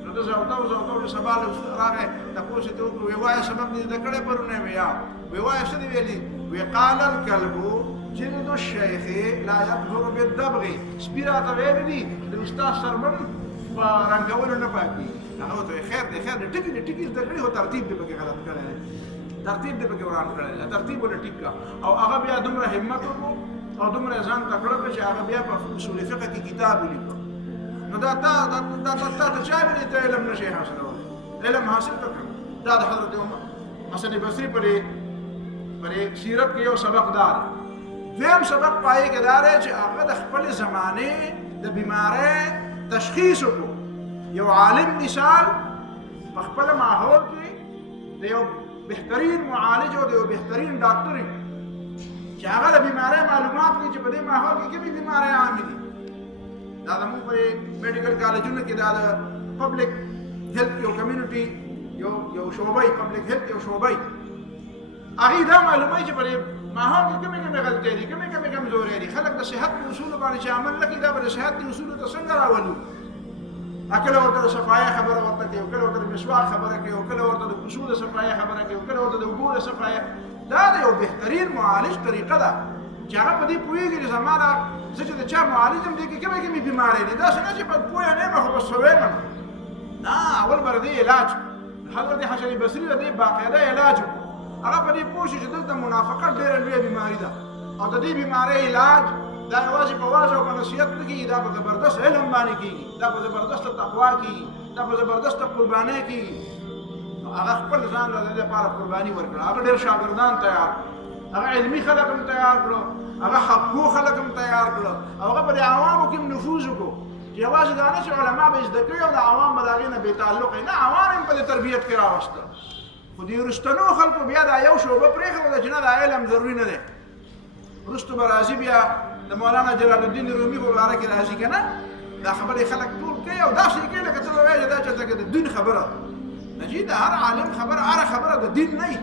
نو ته زوتو چې سبا راغی تپوس یې ته وکړو، وایي وایه سبق دې زده کړی پرونی وی یا وی وایه څه دې ویلي؟ وی قال الکلب جلد الشیخ لا یطهر بالدبغ. سپي راته ویلي دي چې د استاد څرمن په رنګ کولو نه پاکېږي. هغه ورته وایي خیر دی ټکي زده کړي، خو ترتیب دې پکې غلط کړی دی، ترتیب دې پکې وران کړی دی، ترتیب ولې ټیک کړه. او هغه بیا دومره همت وکړو او دومره ځان تکړه کړه چې هغه بیا په اصول فقه کې کتاب ولیکه. نو دا تا ته چا ویلي ته علم نشې حاصلولی؟ علم حاصل کړه. دا د حضرت حسن بصري پرې سیرت کې یو سبق دار. دویم سبق پای کې دا دی چې هغه د خپلې زمانې د بیمارۍ تشخیص وکړو. یو عالم مثال په خپل ماحول کې د یو بهترین معالج او د یو بهترین ډاکټر چې هغه د بیمارۍ معلومات کوي چې په دې ماحول کې کومې بیمارۍ عامې دي. دا زموږ په میډیکل کالجونو کې دا د پبلک هیلث یو کمیونټي یو شعبه، پبلک هیلث یو شعبه، هغې دا معلوموي چې په دې ماحول کې کومې غلطۍ دي، کومې کمزورۍ دي. خلک د صحت په اصولو باندې چې عمل نه کوي، دا به د صحت د اصولو ته څنګه راولو؟ کله ورته د صفایه خبره ورته کوي، کله ورته د مسواک خبره کوي، کله ورته د کوڅو د صفایه خبره کوي، کله ورته د اوبو د صفایه. دا د یو بهترین معالج طریقه ده چې هغه په دې پوهېږي چې زما دا زه چې د چا معالج یم دې کې کومې بیمارۍ دي. داسې نه چې په پوهه نه یم خو بس ویم نه، اول به د دې علاج حضرت حسن بصري د دې باقاعده علاج وکړو. هغه په دې پوه شو چې دلته منافقت ډېره لویه بیماري ده. او د دې بیماری علاج دا یوازې په واز او په نصیحت نه کېږي، دا په زبردست علم باندې کېږي، دا په زبردست تقوا کېږي، دا په زبردست قربانۍ کېږي. هغه خپل ځان د دې لپاره قرباني ورکړه. هغه ډېر شاګردان تیار، هغه علمي خلک هم تیار کړو، هغه حقو خلک هم تیار کړو، او هغه په عوامو کې نفوذ وکړو چې یوازې دا نه چې علما به زده کړي او د عوام به د هغې نه بې تعلقه نه، عوام هم په دې تربیت کې راوسته. خو دې وروستنو خلکو بیا دا یو شعبه پرېښوده چې نه دا علم ضروري نه دی. وروسته به راځي بیا د مولانا جلال الدین رومي په باره کې راځي که نه، دا خبرې خلک ټول کوي او داسې یې کوي لکه ته به وایې چې دا چېرته کې د دین خبره ده. نه جي د هر عالم خبره هره خبره د دین نه وي.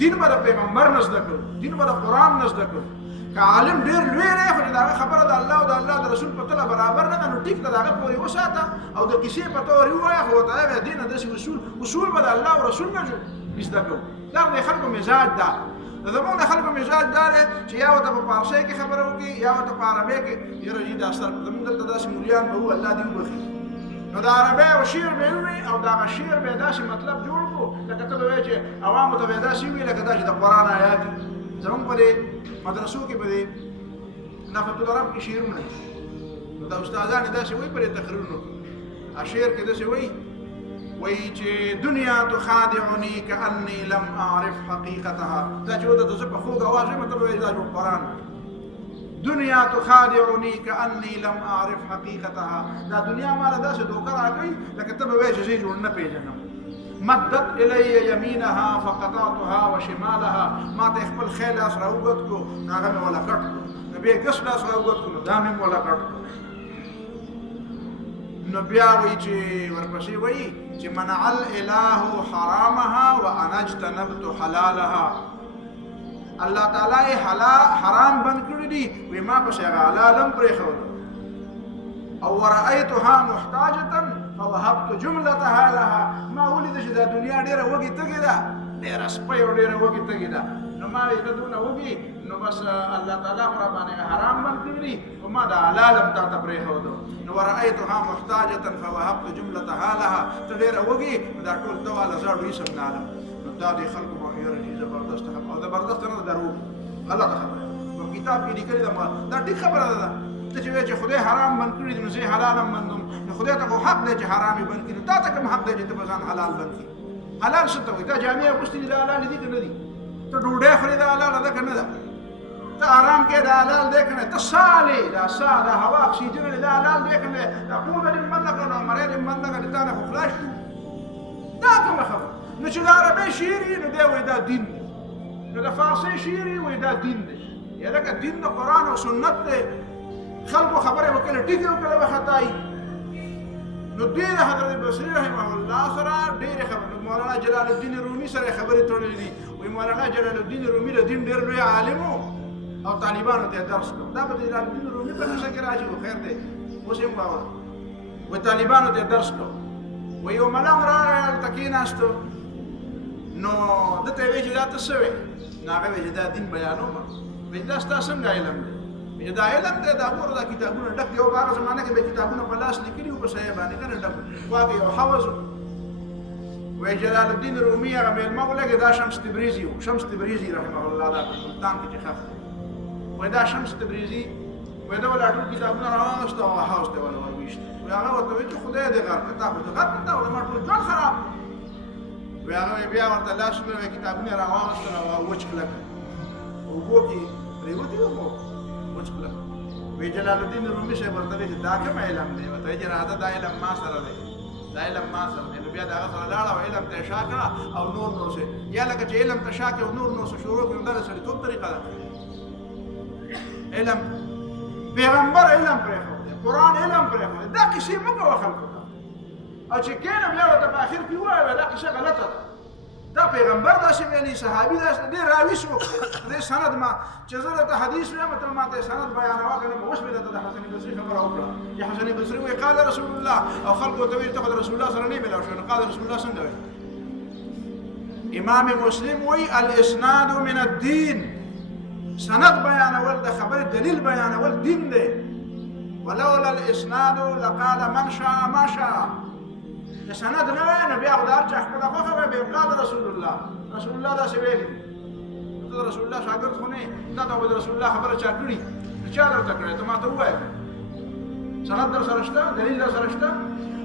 دین به د پیغمبر نه زده کړو، دین به د قرآن نه زده کړو. که عالم ډېر لوی دی خو چې د هغه خبره د الله او د الله د رسول په تله برابر نه ده، نو ټیک ده د هغه پورې وساته او د کیسې په تور یې ووایه، خو ورته وایه دې نه داسې اصول به د الله او رسول نه زده کړو. دا د خلکو مزاج ده. زموږ د خلکو مزاج دا دی چې یا ورته په فارسۍ کې خبره وکړي یا ورته په عربۍ کې. یاره جي دا سر زموږ دلته داسې مولیان به وو، الله دې وبخي، نو د عربۍ او شعر به یې ووایي او د هغه شعر به یې داسې مطلب جوړ کړو لکه ته به وایې چې عوامو ته به یې داسې ووایي لکه دا چې د قرآن آیات دي. زموږ په دې مدرسو کې به دې نفت العرب کې شعرونه دي، نو دا استادان یې داسې وایي په دې تقریرونو کې، شعر کې داسې وایي چې دنیا تخادعنی کأنی لم اعرف حقیقتها. دا چې وته د زه په خوږ اواز وایم ته به وایې دا جوړ قرآن. دنیا تخادعنی کأنی لم اعرف حقیقتها. دا دنیا ماله داسې دوکه راکوي لکه ته به وایې چې زه یې جوړ نه پېژنم. مدت الی یمینها فقطعتها وشمالها. ما ته خپل ښی لاس راوګد کړو نو هغه مې وله کټ کړو، نو بیا یې ګس لاس راوګد کړو نو دا مې وله کټ کړو. نو بیا وایي چې ورپسې وایي چې منع الاله حرامها وانا اجتنبت حلالها. الله تعالی یې حرام بند کړي دي، وایي ما پسې هغه حلال هم پرېښود. او ورأیتها محتاجة فوهبت جملتها لها. ما ولیده چې دا دنیا ډېره وږې تږې ده، ډېره سپۍ او ډېره وږې تږې ده، نو ما وایي ته دونه وږې نو بس الله تعالی خو را باندې حرام بند کړي دي خو ما دا حلال هم تا ته پرېښودو. نو ورأیتها محتاجة فوهبت جملتها لها. ته ډېره وږې نو دا ټول ته واله زاړو یې سمنالم. نو دا دې خلکو به یاره دي زبردسته خبره، او زبردسته نه ده دروغ غلطه خبره. په کتاب کې لیکلې ده دا ټیک خبره ده. ته چې وایې چې خدای حرام بند کړي دي نو زه یې حلال هم بندوم، نو خدای ته خو حق دی چې حرام یې بند کړي، نو تا ته کوم حق دی چې ته به ځان حلال بند کړي؟ حلال څه ته وایي؟ دا جامې اغوستې دي دا حلال دي که نه دي؟ ته ډوډۍ خورې دا حلاله ده که نه ده؟ ته آرام کې دا حلال دی که نه؟ ته ساه لې دا ساه دا هوا اکسیجن دی دا حلال دی که نه؟ دا خوبه دې بنده کړه نو مرۍ دې بنده کړه تا نه خو خلاص شو. دا کومه خبره؟ نو چې د عربۍ شعر وي نو دی وایي دا دین دی، نو د فارسۍ شعر وي وایي دا دین دی. یا لکه دین د قرآن او سنت دی. خلکو خبره به کله ټیکې او کله به خطایي. نو دوی د حضرت بصري رحمه الله سره ډېرې خبرې، مولانا جلال الدین رومي سره خبرې تړلې دي. وایي مولانا جلال الدین رومي د دین ډېر لوی عالم و او طالبانو ته یې درس کړو. دا به د جلال الدین رومي په نشه کې راشي، خو خیر دی اوس یې واوره. وایي طالبانو ته یې درس کړو. وایي یو ملنګ راغی هلته کېناستو، نو ده ته یې وایي چې دا ته څه وایې؟ نو هغه وایي چې دا دین بیانوم. وایي دا ستا څنګه علم دی؟ دا علم دی دا ګوره دا کتابونه ډک دي، او په هغه زمانه کې به کتابونه په لاس لیکلي وو په سایه باندې که نه ډک واقع یو حوض و. وایي جلال الدین رومي هغه مېلمه ولګې دا شمس تبریزي و، شمس تبریزي رحمه الله دا په ملتان کې چې ښخ دی. وایي دا شمس تبریزي وایي ده ولا ټول کتابونه راواغېسته او حوض ته ولا ورویشته. وایي هغه ورته وایي چې خدای دې غرق کړه، تا خو دې غرق کړه او زما ټول ژوند خراب. وایي هغه بیا ورته لاسونه وایي کتابونه یې راواغېستل او وچ کلک اوبو کې پرېوتي وو خو وچ کلک. وایي جلال الدین رومي صاحب ورته وایي چې دا کوم علم دی؟ ورته وایي چې راځه دا علم ما سره دی، دا علم ما سره دی. نو بیا د هغه سره لاړه او علم ته یې شا کړه او نور نو څه یا لکه چې علم ته شا کړې او نور نو څه شروع کړي، نو دا د سړیتوب طریقه ده. علم پیغمبر علم پرېښود دی، قرآن علم پرېښود دی. دا کیسې مه کوه خلکو ته، او چې کښېنه بیا ورته په اخر کې ووایه دا کیسه غلطه ده. دا پیغمبر داسې ویلي، صحابي داسې دی، راوي څوک دی؟ سند ما چې زه درته حدیث ویم ته ما ته سند بیانوه که نه، اوس مې درته د حسن بصري خبره وکړه چې حسن بصري وایي قال رسول الله، او خلکو ورته وایي ته خو د رسول الله سره نه میلاو شوې، نو قال رسول الله څنګه وایي؟ امام مسلم وایي الاسناد من الدین. سند بیانول د خبرې دلیل بیانول دین دی. ولولا الاسناد لقال من شاء ما شاء. د سند نه وای نو بیا خو د هر چا خپله خوښه وای به قال رسول الله، رسول الله داسې ویلي. ته ته رسول الله شاګرد خو نه تا ته به رسول الله خبره چا کړي چا درته کړې ته ما ته ووایه سند در سره شته دلیل در سره شته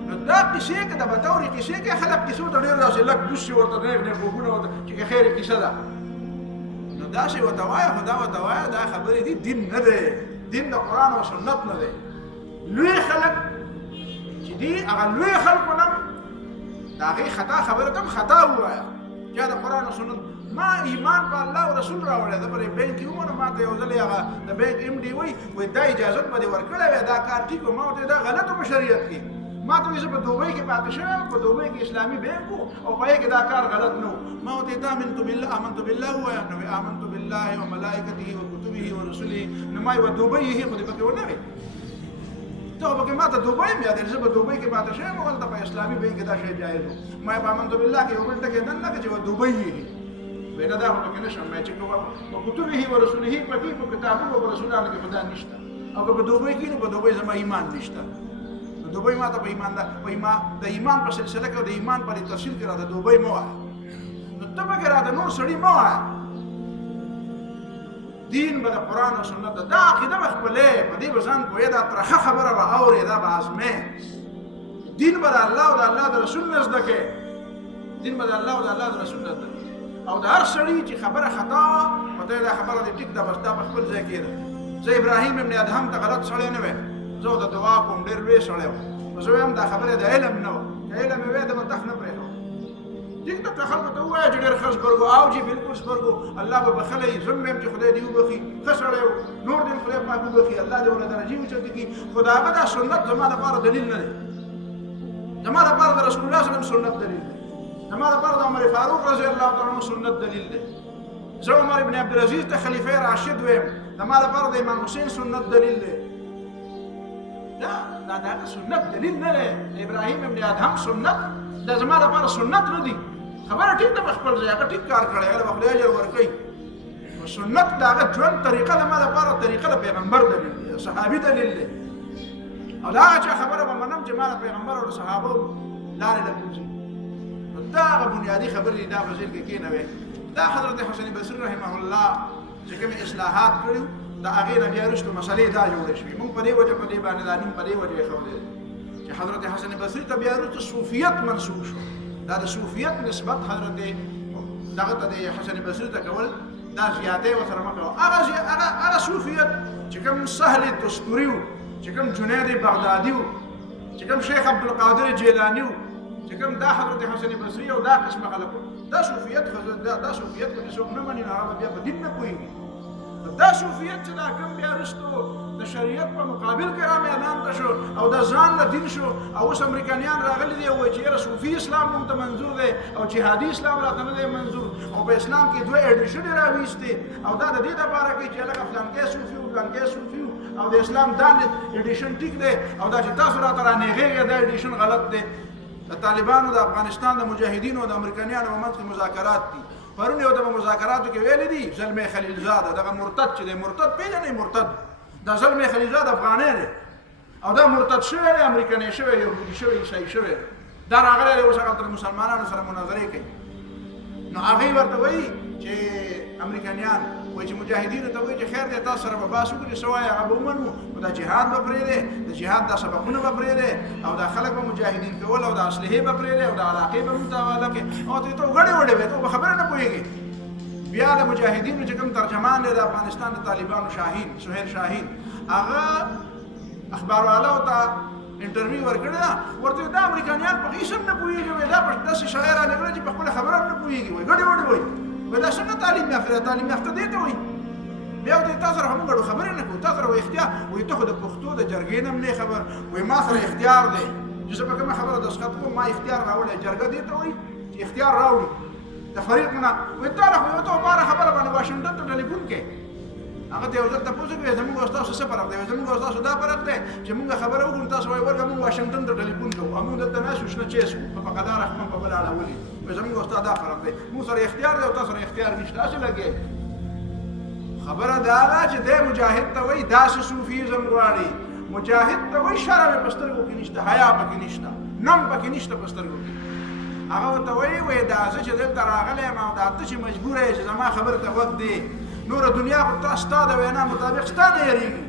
نو دا کیسې کې د بطورې کیسې کې خلک کیسو ته ډېر داسې لږ دوسي ورته نه غوږونه ورته چې خیر کیسه ده نو داسې ورته وایه خو دا ورته وایه دا خبرې دي دین نه دی دین د قرآن او سنت نه دی لوی خلک چې دي هغه لوی خلکو نه د هغې خطا خبره ته خطا ووایه چې د قرآن او سنت ما ایمان په الله او رسول راوړی ده پرې بینک کې ومنه ما ته یو ځل هغه د بینک ایم ډي وایي دا اجازت به دې ورکړی وی دا کار ټیک و ما ورته دا غلط په شریعت کې ما ته وایي زه په دوبۍ کې پاتې شوی یم په دوبۍ کې اسلامي بینک و او په هغې کې دا کار غلط نه و ما ورته دا آمنت بالله ووایه نو آمنت بالله وملائکته وکتبه ورسله نو ما یوه دوبۍ یې خو دې پکې ونه وی ته خو پکې ما ته دوبۍ یم یادېږي زه په دوبۍ کې پاتې شوی یم هلته په اسلامي بینک کې دا شی جایز و ما یې په آمنت بالله کې یو بل ټکی دننه کړه چې یوه دوبۍ یې وینا دا خو پکې نشم ما چې وکتبه ورسله پکې په کتابونو او رسولانو کې خدا نشته او که په دوبۍ کې نو په دوبۍ زما ایمان نشته نو دوبۍ ما ته په ایمان د ایمان په سلسله کې د ایمان په تفصیل کې راته دوبۍ مه وایه نو ته پکې راته نور سړي مه وایه دین به د قرآن او سنت ده دا عقیده به خپلې په دې به ځان پوهې دا ترخه خبره به اورې دا به ازمې دین به د الله او د الله د رسول نه زده کې دین به د الله او د الله د رسول نه زده او د هر سړي چې خبره خطا په ته دا خبره دې ټیک ده بس دا په خپل ځای کې ده زه ابراهیم ابن ادهم ته غلط سړی نه وی زه د دعا کوم ډېر لوی سړی وم زه وایم دا خبره د علم نه وه که علم یې وی د به تخ نه پرېښود ټیک ده ته خلکو ته ووایه چې ډېر ښه زبرګو او چې بلکل زبرګو الله به بخلی زه هم چې خدای دې وبخي ښه سړی و نور دې خدای پاک وبخي الله دې ورله درجې اوچتې کړي خو د هغه دا سنت زما لپاره دلیل نه دی زما لپاره د رسول الله صلی الله علیه وسلم سنت دلیل دی زما لپاره د عمر فاروق رضی الله تعالی عنه سنت دلیل دی زه عمر ابن عبدالعزیز ته خلیفه راشد ویم زما لپاره د امام حسین سنت دلیل دی دا سنت دلیل نه دی ابراهیم ابن ادهم سنت دا زما لپاره سنت نه دی خبره ټیک ده په خپل ځای هغه ټیک کار کړی هغه به خدای اجر ورکوي خو سنت د هغه ژوند طریقه زما لپاره طریقه د پیغمبر دلیل دی صحابي دلیل دی او د هغه چا خبره به منم چې ما د پیغمبر او د صحابو لارې نه بوځي دا هغه بنیادي خبرې دا په ذهن کې کېنوي دا حضرت حسن بصري رحمه الله چې کومې اصلاحات کړي د هغې نه بیا وروسته مسلې دا جوړې شوې موږ په دې وجه په دې باندې دا نوم په دې وجه ایښودی چې حضرت حسن بصري ته بیا وروسته صوفیت منسوب شو دا د صوفیت نسبت حضرت دغه ته د حسن بصري ته کول دا زیاتې ورسره مه کوه هغه صوفیت چې کوم سهل تستوري و چې کوم جنید بغدادي و چې کوم شیخ عبدالقادر جیلاني و چې کوم دا حضرت حسن بصري او دا قسمه خلک دا صوفیت دا صوفیت که څوک نه مني نو هغه بیا په دین نه پوهېږي دا صوفیت چې دا کوم بیا وروستو د شریعت په مقابل کې را میدان ته شو او دا ځان له دین شو او اوس امریکایان راغلي دي او وایي چې یاره صوفي اسلام موږ ته منظور دی او جهادي اسلام راته نه دی منظور او په اسلام کې دوه ایډیشن یې راویستې او دا د دې دپاره کوي چې هلکه فلانکی صوفي و فلانکی صوفي و او د اسلام دا ایډیشن ټیک دی او دا چې تاسو راته رانیغېږئ دا ایډیشن غلط دی د طالبانو د افغانستان د مجاهدینو او د امریکایانو په منځ کې مذاکرات دي پرون یو د مذاکراتو کې ویلي دي زلمی خلیلزاد دغه مرتد چې دی مرتد پېژنئ مرتد دا زلمی خلیلزاد افغانی دی او دا مرتد شوی دی امریکنی شوی یهودي شوی عیسایي شوی دا راغلی دی اوس هغلته د مسلمانانو سره مناظرې کوي نو هغوی ورته وایي چې امریکایان وایي چې مجاهدینو ته وایي چې خیر دی تاسو سره به بحث وکړي څه وایي هغه به ومنو خو دا جهاد به پرېږدی د جهاد دا سبقونه به پرېږدی او دا خلک به مجاهدین کول او د اسلحې به پرېږدی او د علاقې به متواله کړي او ته غړې وړې وې ته به خبره نه پوهېږې بیا د مجاهدینو چې کوم ترجمان دی د افغانستان د طالبانو شاهین سهیل شاهین هغه اخباروالاو ته انټرویو ورکړی ده ورته دا امریکایان په هېڅ هم نه پوهېږي وایي دا په داسې شاعر رانیولی چې په خپله خبره هم نه پوهېږي وایي غړې وړې وایي وایي دا څنګه تعلیم یافته ده تعلیم یافته دې ته وایي بیا ورته تا سره هم ګډو خبرې نه کوو تا سره وایي اختیار وایي ته خو د پښتو د جرګې نه هم نه خبر وایي ما سره اختیار دی چې زه په کومه خبره دستخط کوم ما اختیار راوړی جرګه دې ته وایي چې اختیار راوړي د فریق نه وایي تا له خو یو ته باره خبره باندې واشنګټن ته ټلیفون کوې هغه ته یو ځل تپوس وکړې زموږ او ستاسو څه فرق دی زموږ او ستاسو دا فرق دی چې موږ خبره وکړو تاسو وایي ورکړه موږ واشنګټن ته ټلیفون کوو او موږ دلته ناست یو شنه چیس وو په قدار احمد په بل اړولي وایي زموږ او ستا دا فرق دی موږ سره اختیار دی او تاسو سره اختیار نشته هسې لګې خبره دا ده چې دی مجاهد ته وایي داسې صوفیزم غواړي مجاهد ته وایي شرم یې په سترګو کې نشته حیا پکې نشته نم پکې نشته په سترګو کې هغه ورته وایي دا زه چې دلته راغلی یم او دا ته چې مجبوره یې چې زما خبرې ته غوږ دی نوره دنیا خو ستا د وینا مطابق ستا نه یېرېږي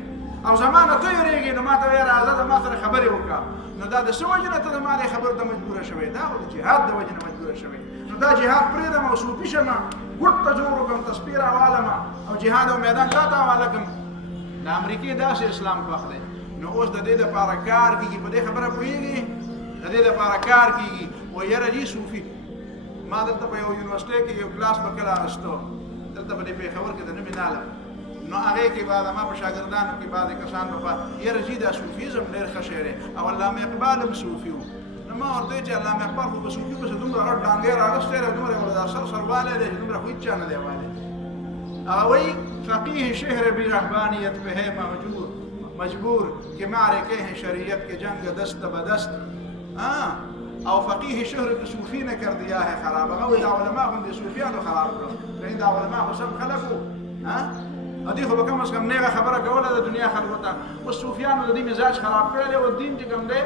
او زما نه ته یېرېږي نو ما ته وایي راځه د ما سره خبرې وکړه نو دا د څه وجې نه ته د ما دې خبرو ته مجبوره شوې دا خو د جهاد د وجې نه مجبوره شوې نو دا جهاد پرېږدم او صوفي شمه ګوټ ته جوړ وکړم تسبیح راوالم او جهاد او میدان تا ته حواله کړم د امریکې داسې اسلام خوښ دی نو اوس د دې دپاره کار کېږي په دې خبره پوهېږي د دې دپاره کار کېږي وایي یاره جي صوفي ما دلته په یو یونیورسټۍ کې یو کلاس په کله اخیسته دلته په دې پېښور کې د نومې نالم نو هغې کې به زما په شاګردانو کې بعضې کسان به یاره جي دا صوفیزم ډېر ښه شی دی او علامه اقبال هم صوفي و نو ما ورته ویل چې علامه اقبال خو په صوفي پسې دومره غټ ډانګی راغستی دی دومره یې دا سر سروالی دی چې دومره خو هېڅ چا نه دی والی هغه وایي فقیه شهر بی رهبانیت پہ ہے مجبور کہ معرکے ہیں شریعت کے جنگ دست بدست او فقیه شهر کې صوفي نه کر دیا ہے خراب هغه وایي دا علما خو د صوفیانو خراب کړل ځکه دا علما خو سم خلک وو ادي خو به کم از کم نیغه خبره کوله د دنیا خلکو ته اوس صوفیانو د دې مزاج خراب کړی او دین چې کوم دی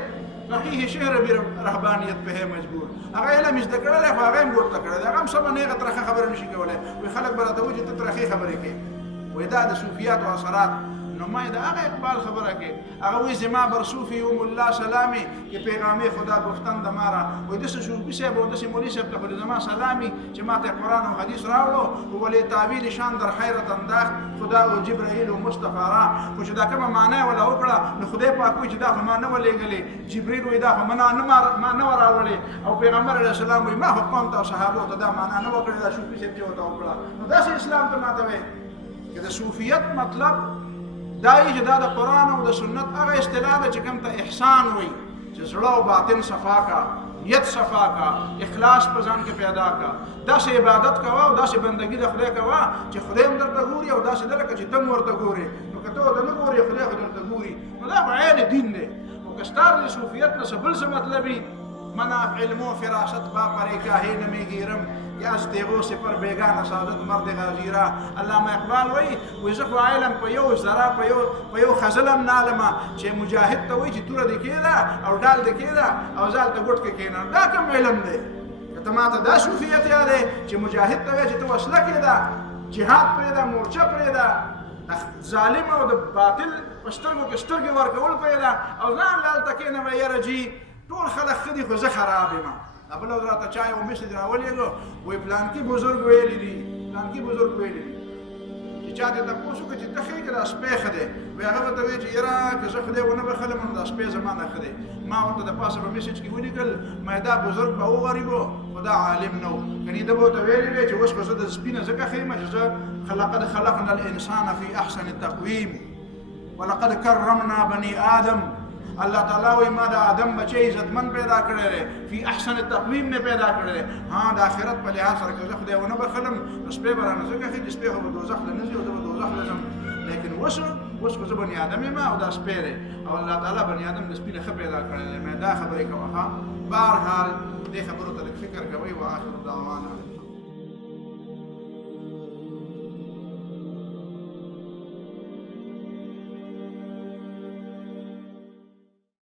فقیه شهر بی رهبانیت پہ ہے مجبور هغه علم زده کړلی خو هغه یې ګورته کړی دی هغه هم سمه نیغه ترخه خبره نشي کولی وایي خلک به راته وایي چې ته ترخې خبرې کوې وایي دا د صوفیاتو اثرات نو ما یې د هغه اقبال خبره کې هغه وایي زما بر صوفي ام الله سلامي که پیغام خدا گفتند مارا وایي داسې صوفي صاحب او داسې مولوي صاحب ته خو زما سلامي چې ما ته قرآن او حدیث راوړو ولې تعویل شان در حیرت انداخت خدا او جبرائیل او مصطفی را خو چې دا کومه معنی ولا وکړه نو خدای پاک وایي چې دا خو ما نه ولېږلې جبرائیل وایي دا خو ما نه راوړې او پیغمبر علیه السلام وایي ما خو قوم ته او صحابو ته دا معنی نه وکړې دا صوفي صاحب چې ورته وکړه نو داسې اسلام ته ما ته وایي که د صوفیت مطلب دا یې چې دا د قرآن او د سنت هغه اصطلاح ده چې کوم ته احسان وایي چې زړه او باطن صفا کا نیت صفا کا اخلاص په ځان کې پیدا کا داسې عبادت کوه او داسې بندګي د خدای کوه چې خدای هم درته ګوري او داسې نه لکه چې ته هم ورته ګورې نو که ته ورته نه ګورې خدای خو درته ګوري نو دا خو عین دین دی خو که ستا د صوفیت نه څه بل څه مطلبي مناف علم و فراست با پر کاهی نمیگیرم که از تیغو سے پر بیگانه سعادت مرد غازی را علامه اقبال وی زه خو علم په یو ذره په یو خزلم نالمه چې مجاهد ته وایي چې توره دې کېده او ډال دې کېده او زال ته ګوټ کې کېنه دا کوم علم دی که ته ما ته دا صوفیت یادی چې مجاهد ته وایي چې ته وسله کېده جهاد پرېږده مورچه پرېږده ظالم او د باطل په سترګو کې سترګې ورکول پرېږده او ځان لالته کېنه وایي یاره جي ټول خلک ښه دي خو زه خراب یم بله ورځ راته چا یو میسج راولېږه وایي پلانکي بزرګ ویلي دي چې چا دې تپوس وکړه چې ته ښې که دا سپی ښه دی وایي هغه به ته وایي چې یاره که زه خدای ونه بخلم نو دا سپی زما نه ښه دی ما ورته د پاسه په میسج کې ولیکل ما دا بزرګ به وغریب و خو دا عالم نه و کنې ده به ورته ویلي وی چې اوس خو زه د سپي نه ځکه ښه یم چې زه لقد خلقنا الانسان فی احسن تقویم ولقد کرمنا بني آدم اللہ تعالیٰ وی ما دا آدم بچے عزتمند پیدا کرے رہے فی احسن تقویم میں پیدا کرے رہے ہاں دا آخرت پہ لحاظ سر کہ خدای ونه بخلم اس پہ برانا زکا خی جس پہ ہو دوزخ لنزی و دوزخ لزم لیکن وس کو بنی آدم ما او دا سپے رہے اور اللہ تعالیٰ بنی آدم دس پی لخ پیدا کرے رہے میں دا خبریں کہا بہرحال دے خبروں تلک فکر کوئی و آخر دعوانا